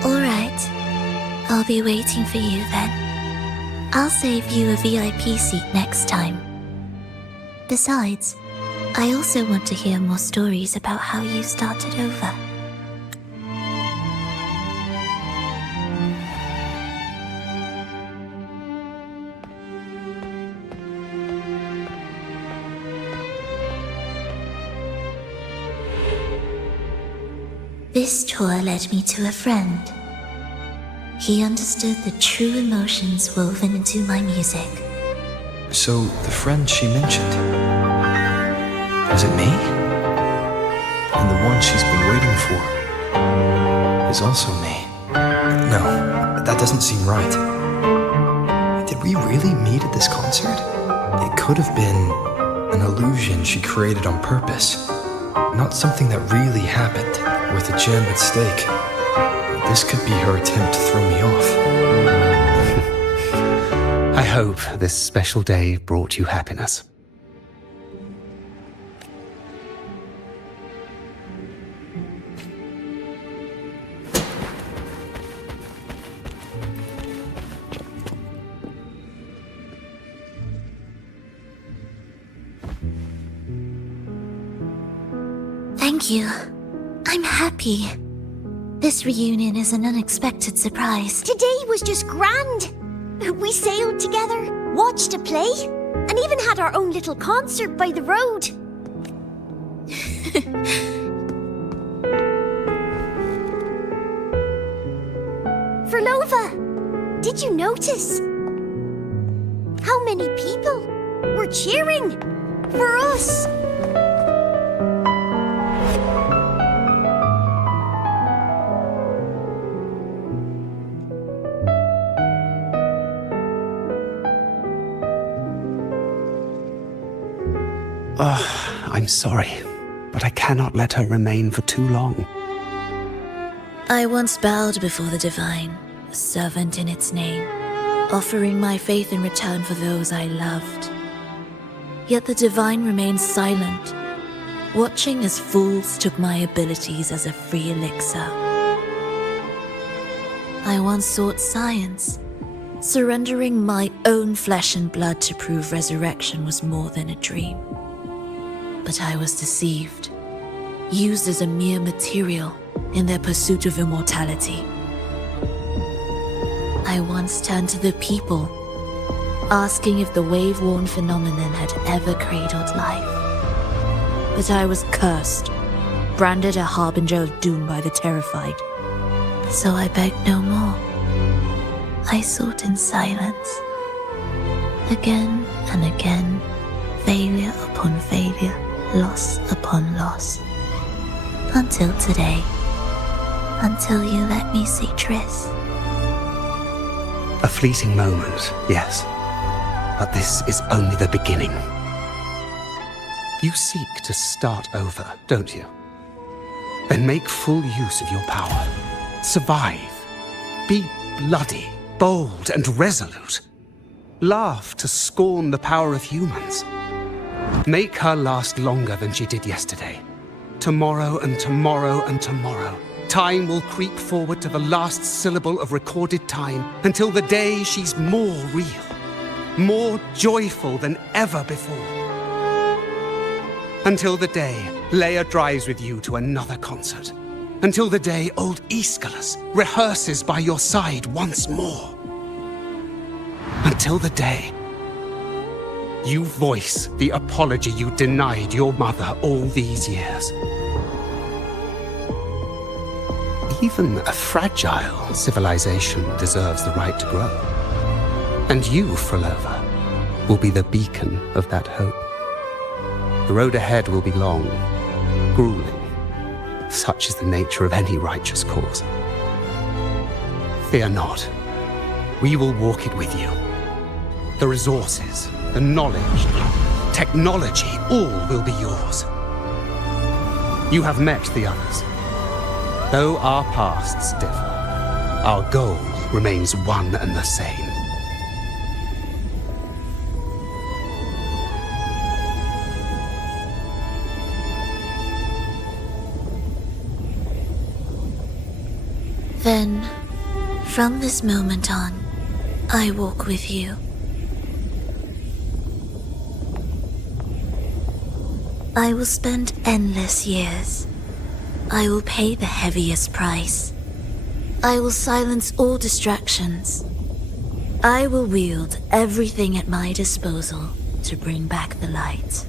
Alright, I'll be waiting for you then. I'll save you a VIP seat next time. Besides, I also want to hear more stories about how you started over. This tour led me to a friend. He understood the true emotions woven into my music. So, the friend she mentioned, was it me? And the one she's been waiting for is also me. No, that doesn't seem right. Did we really meet at this concert? It could have been an illusion she created on purpose, not something that really happened. With a gem at stake, this could be her attempt to throw me off. I hope this special day brought you happiness. Thank you. I'm happy. This reunion is an unexpected surprise. Today was just grand. We sailed together, watched a play, and even had our own little concert by the road. Verlova, did you notice? How many people were cheering for us? I'm sorry, but I cannot let her remain for too long. I once bowed before the divine, a servant in its name, offering my faith in return for those I loved. Yet the divine remained silent, watching as fools took my abilities as a free elixir. I once sought science, surrendering my own flesh and blood to prove resurrection was more than a dream. But I was deceived, used as a mere material in their pursuit of immortality. I once turned to the people, asking if the wave-worn phenomenon had ever cradled life. But I was cursed, branded a harbinger of doom by the terrified. So I begged no more. I sought in silence. Again and again, failure upon failure, loss upon loss. Until today. Until you let me see Triss. A fleeting moment, yes. But this is only the beginning. You seek to start over, don't you? Then make full use of your power. Survive. Be bloody, bold, and resolute. Laugh to scorn the power of humans. Make her last longer than she did yesterday. Tomorrow and tomorrow and tomorrow. Time will creep forward to the last syllable of recorded time until the day she's more real, more joyful than ever before. Until the day Leia drives with you to another concert. Until the day old Aeschylus rehearses by your side once more. Until the day you voice the apology you denied your mother all these years. Even a fragile civilization deserves the right to grow. And you, Frolova, will be the beacon of that hope. The road ahead will be long, grueling. Such is the nature of any righteous cause. Fear not. We will walk it with you. The resources, the knowledge, technology, all will be yours. You have met the others. Though our pasts differ, our goal remains one and the same. Then, from this moment on, I walk with you. I will spend endless years. I will pay the heaviest price. I will silence all distractions. I will wield everything at my disposal to bring back the light.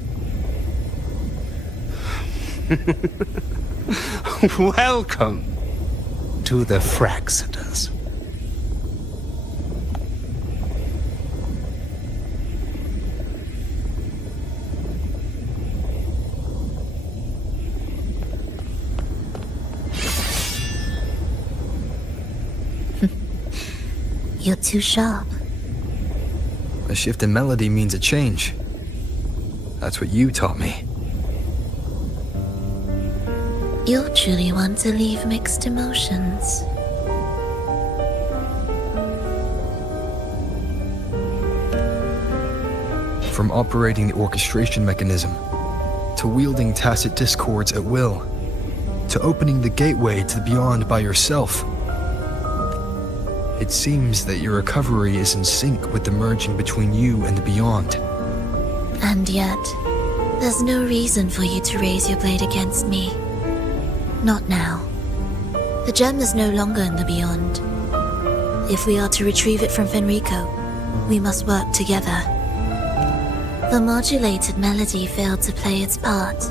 Welcome to the Fraxiters. You're too sharp. A shift in melody means a change. That's what you taught me. You're truly one to leave mixed emotions. From operating the orchestration mechanism, to wielding tacit discords at will, to opening the gateway to the beyond by yourself. It seems that your recovery is in sync with the merging between you and the beyond. And yet, there's no reason for you to raise your blade against me. Not now. The gem is no longer in the beyond. If we are to retrieve it from Fenrico, we must work together. The modulated melody failed to play its part,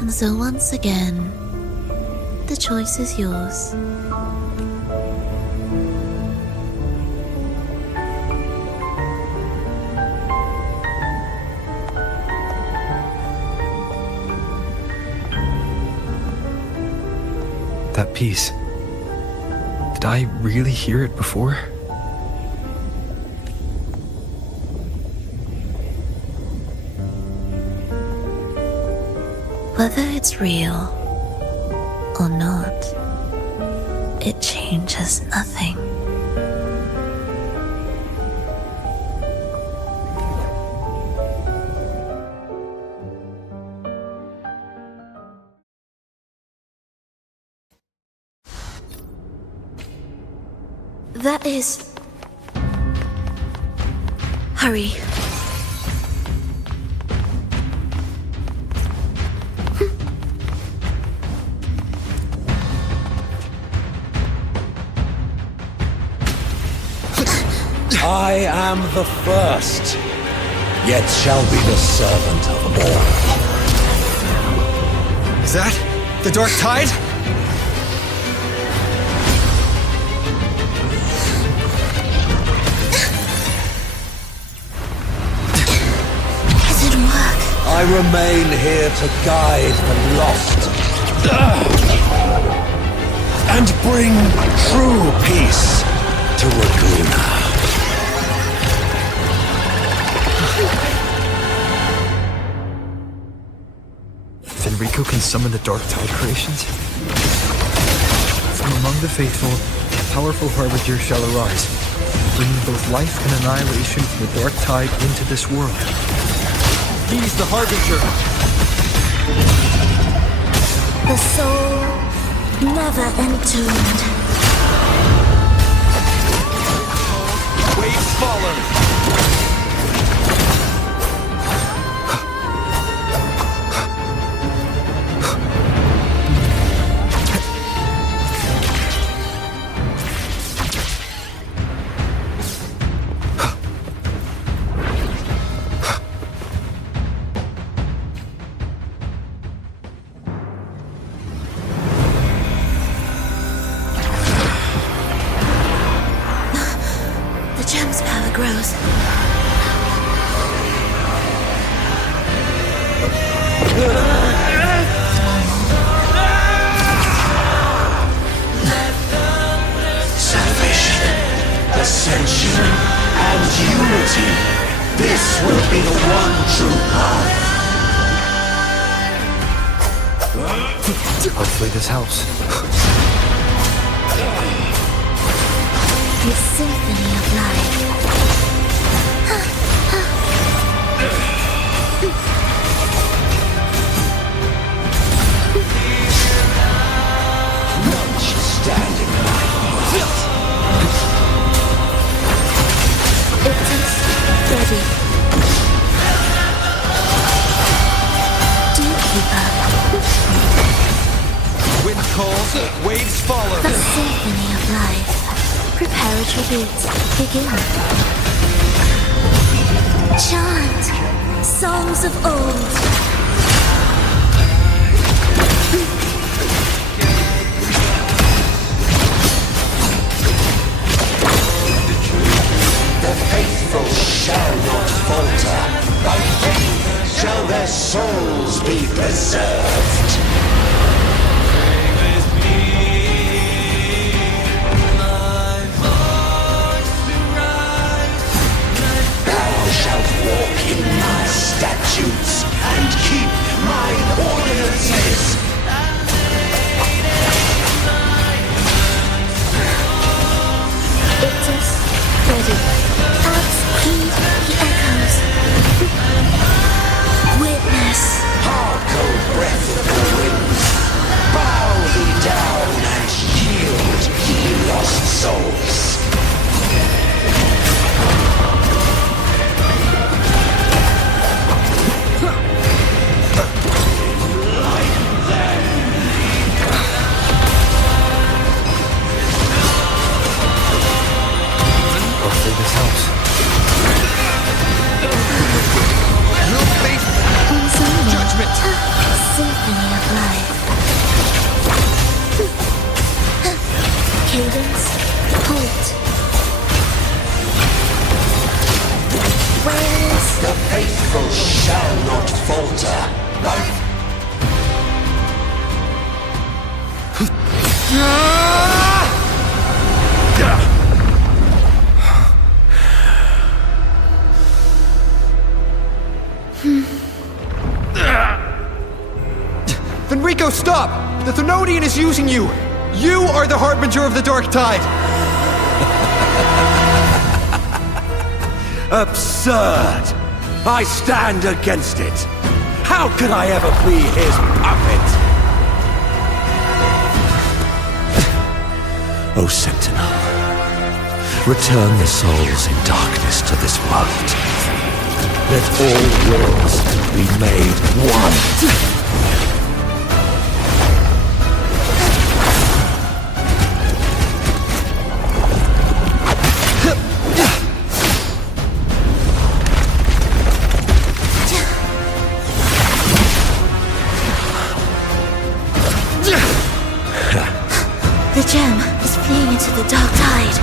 and so once again, the choice is yours. That piece. Did I really hear it before? Whether it's real or not, it changes nothing. That is... Hurry. I am the first, yet shall be the servant of all. Is that the Dark Tide? It didn't work. I remain here to guide the lost and bring true peace to Laguna. Enrico can summon the Dark Tide creations? From among the faithful, a powerful harbinger shall arise, bringing both life and annihilation from the Dark Tide into this world. He's the harbinger! The soul never entombed. Waves follow! Hopefully this helps. The symphony of life. None should stand in my path. It is ready. Do keep up. Wind calls, waves follow. The symphony of life. Preparatory beats begin. Chant songs of old. The faithful shall not falter. By faith shall their souls be preserved. Walk in my statutes and keep my ordinances. It is ready. Hearts heed the echoes. Witness. Hark, O breath of the winds. Bow thee down and yield, ye lost souls. Hopefully this helps. We'll face judgment! Symphony of life. Cadence, halt. Where is the faithful shall not falter. stop! The Thenodian is using you! You are the harbinger of the Dark Tide! Absurd! I stand against it! How could I ever be his puppet? O Sentinel, return the souls in darkness to this world. Let all wills be made one. The gem is fleeing into the dark tide.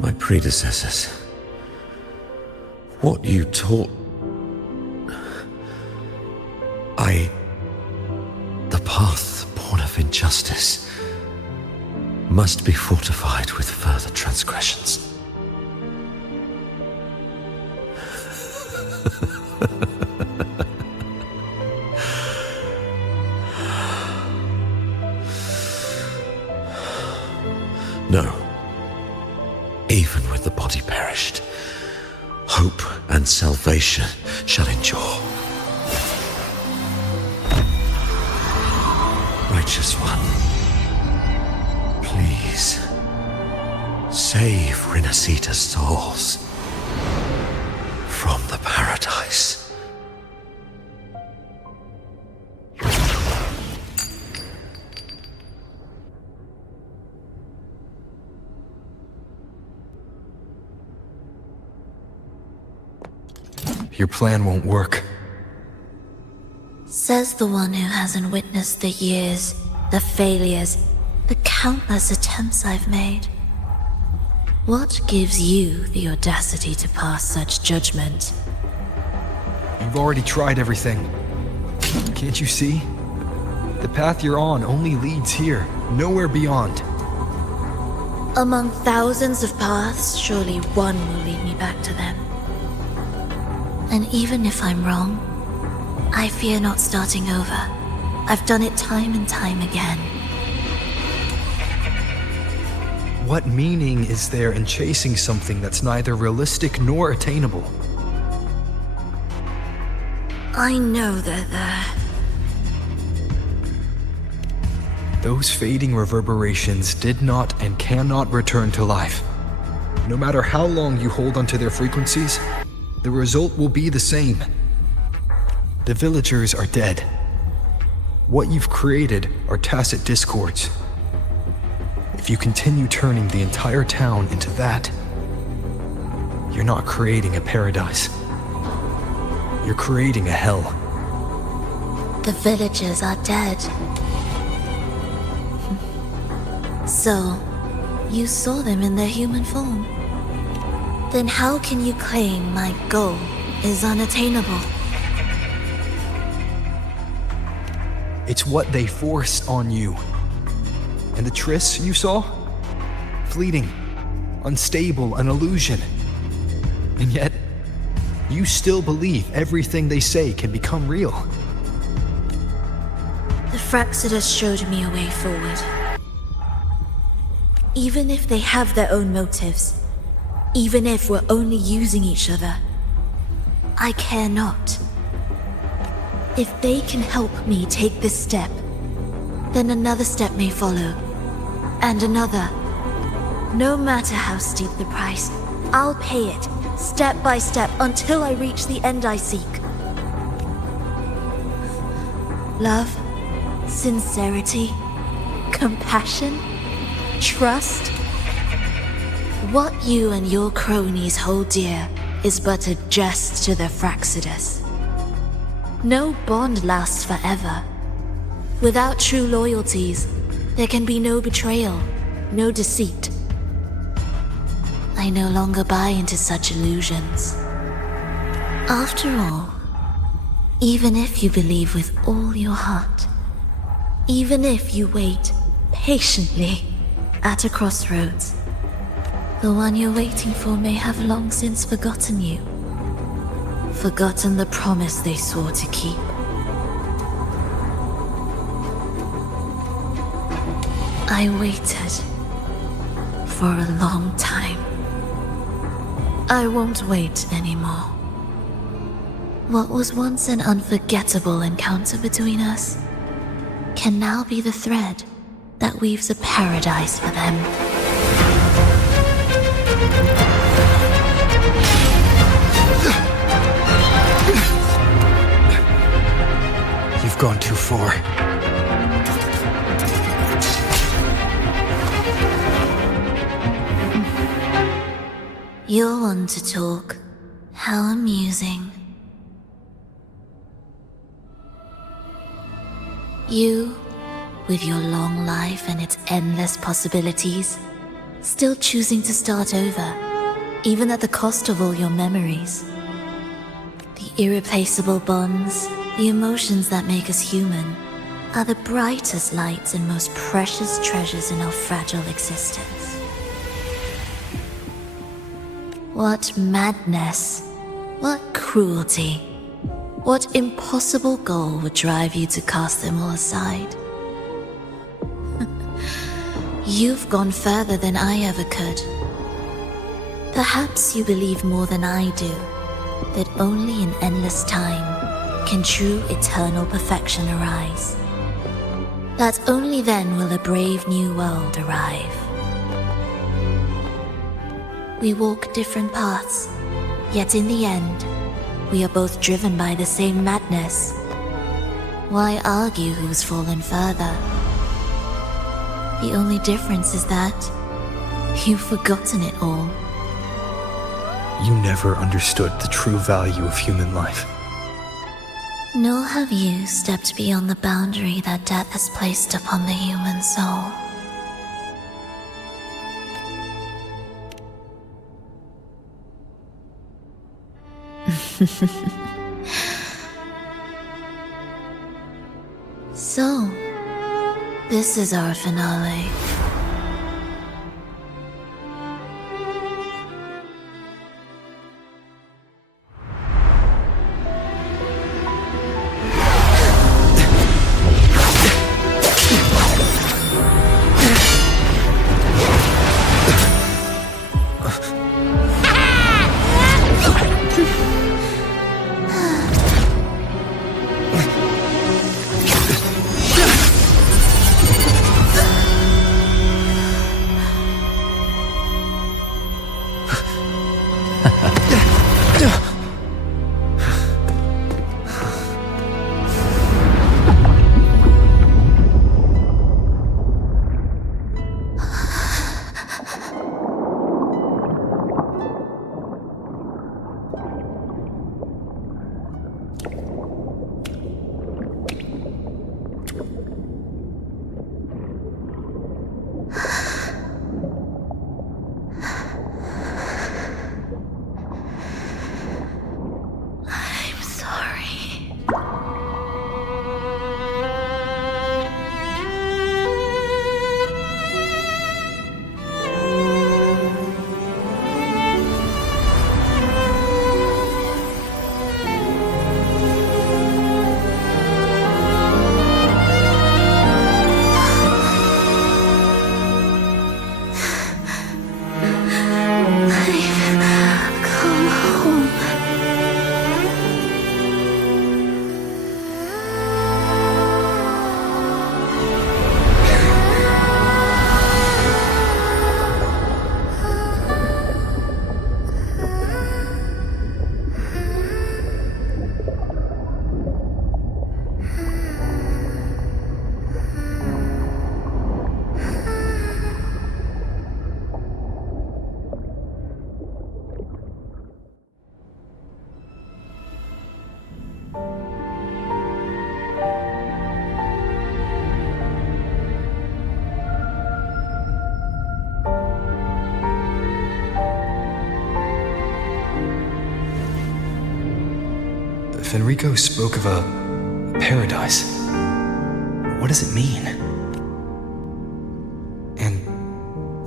My predecessors. What you taught... The path born of injustice must be fortified with further transgressions. No. Even with the body perished, hope and salvation shall endure. Righteous One, please save Renacita's souls from the paradise. Your plan won't work. Says the one who hasn't witnessed the years, the failures, the countless attempts I've made. What gives you the audacity to pass such judgment? You've already tried everything. Can't you see? The path you're on only leads here, nowhere beyond. Among thousands of paths, surely one will lead me back to them. And even if I'm wrong, I fear not starting over. I've done it time and time again. What meaning is there in chasing something that's neither realistic nor attainable? I know they're there. Those fading reverberations did not and cannot return to life. No matter how long you hold onto their frequencies, the result will be the same. The villagers are dead. What you've created are tacit discords. If you continue turning the entire town into that, you're not creating a paradise. You're creating a hell. The villagers are dead. So, you saw them in their human form. Then how can you claim my goal is unattainable? It's what they forced on you. And the Triss you saw? Fleeting, unstable, an illusion. And yet, you still believe everything they say can become real. The Fraxidus showed me a way forward. Even if they have their own motives, even if we're only using each other, I care not. If they can help me take this step, then another step may follow, and another. No matter how steep the price, I'll pay it, step by step, until I reach the end I seek. Love, sincerity, compassion, trust. What you and your cronies hold dear is but a jest to the Fraxidus. No bond lasts forever, Without true loyalties, there can be no betrayal, no deceit. I no longer buy into such illusions. After all, even if you believe with all your heart, even if you wait patiently at a crossroads, the one you're waiting for may have long since forgotten you, forgotten the promise they swore to keep. I waited for a long time. I won't wait anymore. What was once an unforgettable encounter between us can now be the thread that weaves a paradise for them. You've gone too far. You're one to talk. How amusing. You, with your long life and its endless possibilities, still choosing to start over, even at the cost of all your memories. The irreplaceable bonds, the emotions that make us human, are the brightest lights and most precious treasures in our fragile existence. What madness, what cruelty, what impossible goal would drive you to cast them all aside? You've gone further than I ever could. Perhaps you believe more than I do, that only in endless time can true eternal perfection arise. That only then will a brave new world arrive. We walk different paths, yet in the end, we are both driven by the same madness. Why argue who's fallen further? The only difference is that you've forgotten it all. You never understood the true value of human life. Nor have you stepped beyond the boundary that death has placed upon the human soul. So, this is our finale. If Enrico spoke of a paradise, what does it mean? And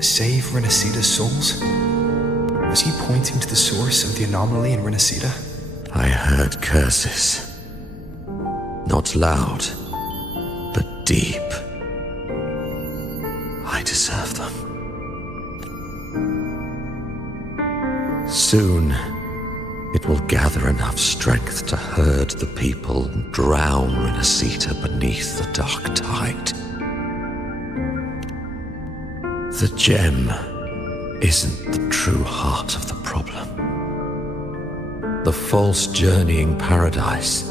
save Renacita's souls? Was he pointing to the source of the anomaly in Renacita? I heard curses. Not loud, but deep. I deserve them. Soon, it will gather enough strength to herd the people and drown Renacita beneath the dark tide. The gem isn't the true heart of the problem. The false journeying paradise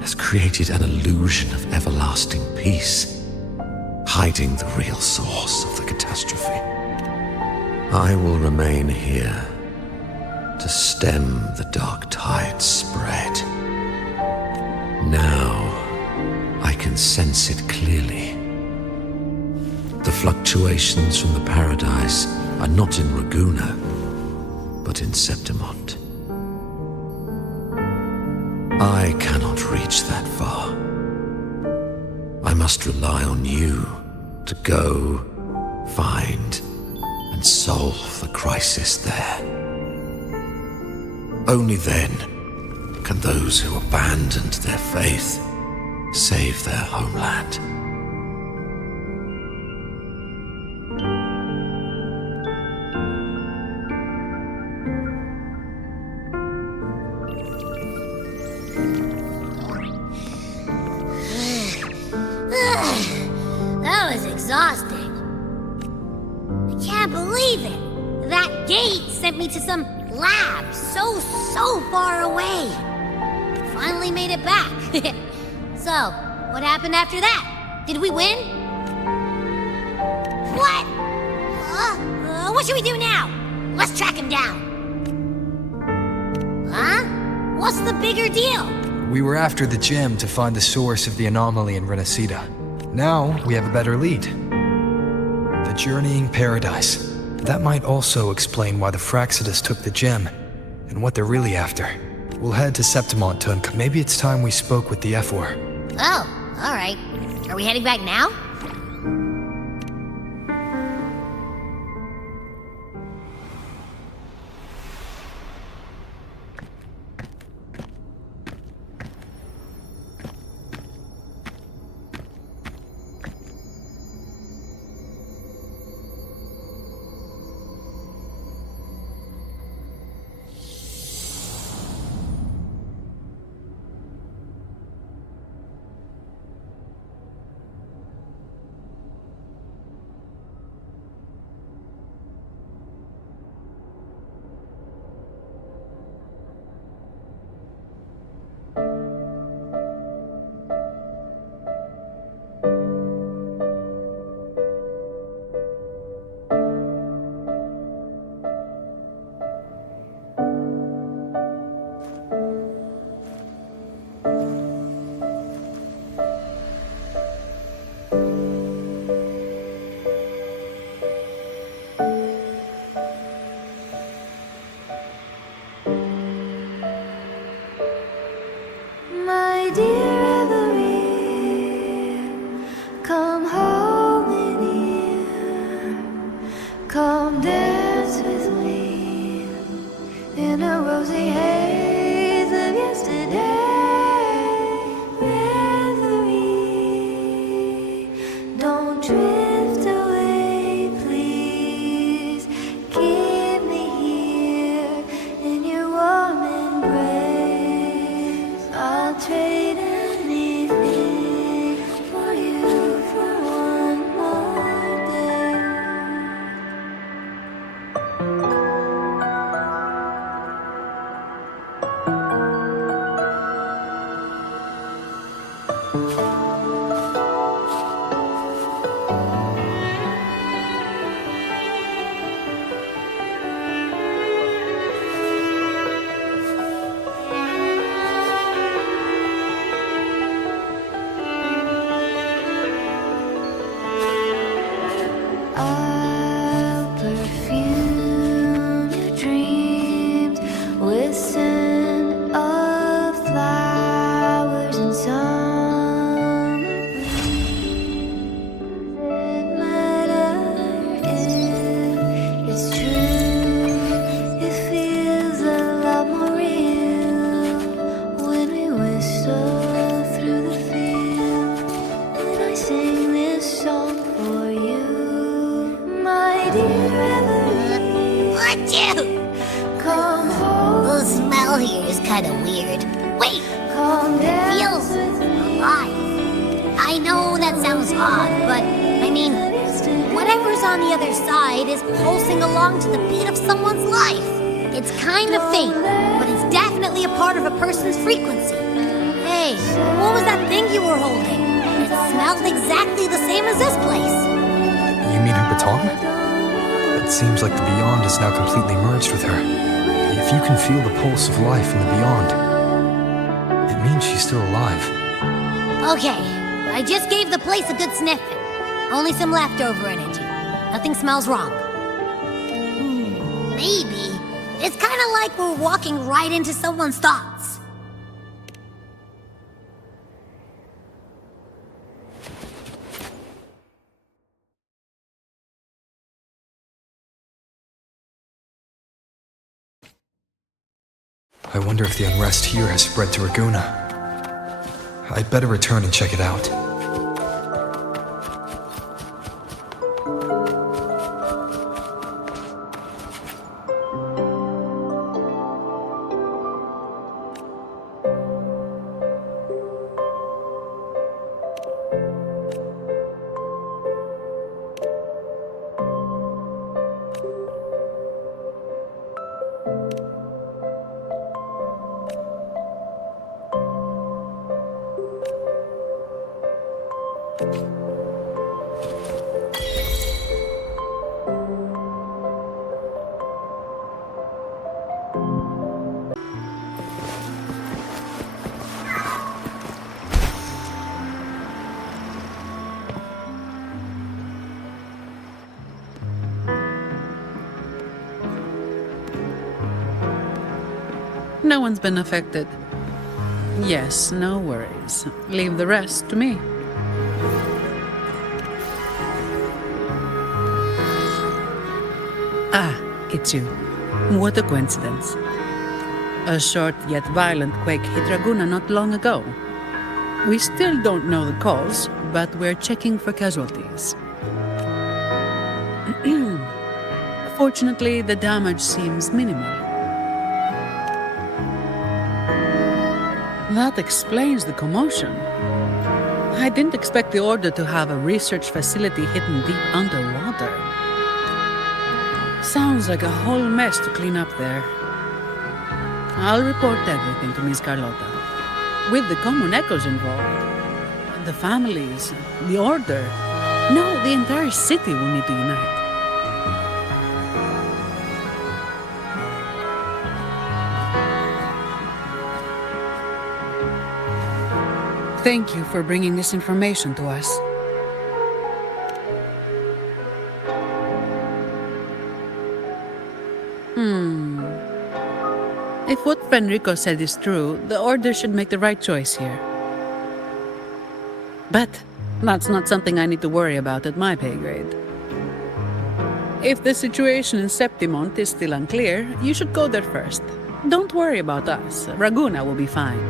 has created an illusion of everlasting peace, hiding the real source of the catastrophe. I will remain here to stem the dark tide's spread. Now, I can sense it clearly. The fluctuations from the paradise are not in Raguna, but in Septimont. I cannot reach that far. I must rely on you to go, find, and solve the crisis there. Only then can those who abandoned their faith save their homeland. That was exhausting. I can't believe it. That gate sent me to some lab so far away. Finally made it back. So, what happened after that? Did we win? What? What should we do now? Let's track him down. Huh? What's the bigger deal? We were after the gem to find the source of the anomaly in Renacita. Now, we have a better lead. The journeying paradise. That might also explain why the Fraxidus took the gem, and what they're really after. We'll head to Septimont to uncover. Maybe it's time we spoke with the F-War. Oh, alright. Are we heading back now? My dear Everine, come home in here. Come dance with me in a rosy haze of yesterday. Reverie, don't drift away, please. Keep me here in your warm embrace. I'll trade anything for you for one more day. I'll perfume your dreams with scent of Achoo! The smell here is kind of weird. Wait! It feels alive. I know that sounds odd, but I mean, whatever's on the other side is pulsing along to the beat of someone's life. It's kind of faint, but it's definitely a part of a person's frequency. Hey, what was that thing you were holding? It smelled exactly the same as this place. You mean her baton? It seems like the beyond is now completely merged with her. If you can feel the pulse of life in the beyond, it means she's still alive. Okay, I just gave the place a good sniffing. Only some leftover energy. Nothing smells wrong. Maybe. It's kind of like we're walking right into someone's thoughts. I wonder if the unrest here has spread to Raguna. I'd better return and check it out. No one's been affected. Yes, no worries. Leave the rest to me. Ah, it's you. What a coincidence. A short yet violent quake hit Raguna not long ago. We still don't know the cause, but we're checking for casualties. Fortunately, the damage seems minimal. That explains the commotion. I didn't expect the Order to have a research facility hidden deep underwater. Sounds like a whole mess to clean up there. I'll report everything to Miss Carlotta. With the common echoes involved, the families, the Order, no, the entire city will need to unite. Thank you for bringing this information to us. If what Fenrico said is true, the Order should make the right choice here. But that's not something I need to worry about at my pay grade. If the situation in Septimont is still unclear, you should go there first. Don't worry about us. Raguna will be fine.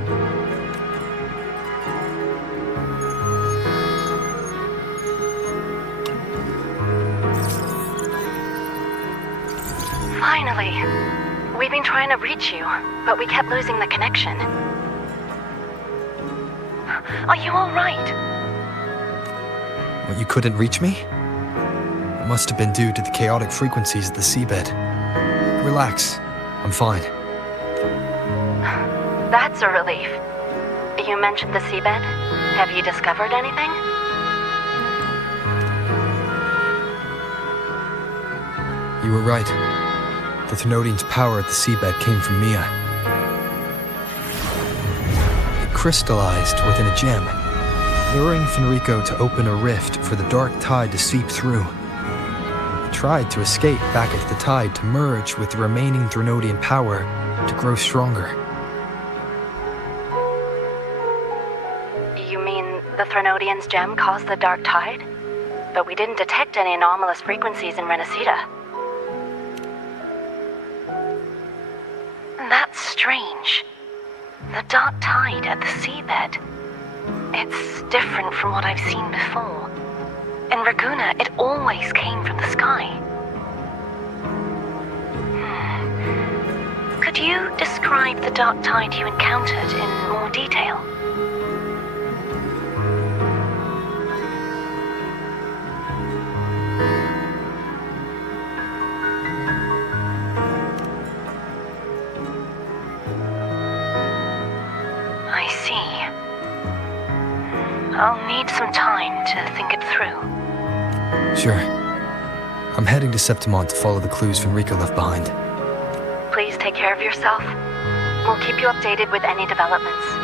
Finally. We've been trying to reach you, but we kept losing the connection. Are you all right? Well, you couldn't reach me? It must have been due to the chaotic frequencies of the seabed. Relax. I'm fine. That's a relief. You mentioned the seabed. Have you discovered anything? You were right. The Thenodian's power at the seabed came from Mia. It crystallized within a gem, luring Fenrico to open a rift for the dark tide to seep through. It tried to escape back into the tide to merge with the remaining Thenodian power to grow stronger. You mean the Thenodian's gem caused the dark tide? But we didn't detect any anomalous frequencies in Renacida. That's strange. The dark tide at the seabed. It's different from what I've seen before. In Raguna, it always came from the sky. you describe the dark tide you encountered in more detail? I see. I'll need some time to think it through. Sure. I'm heading to Septimont to follow the clues Fenrica left behind. Please take care of yourself. We'll keep you updated with any developments.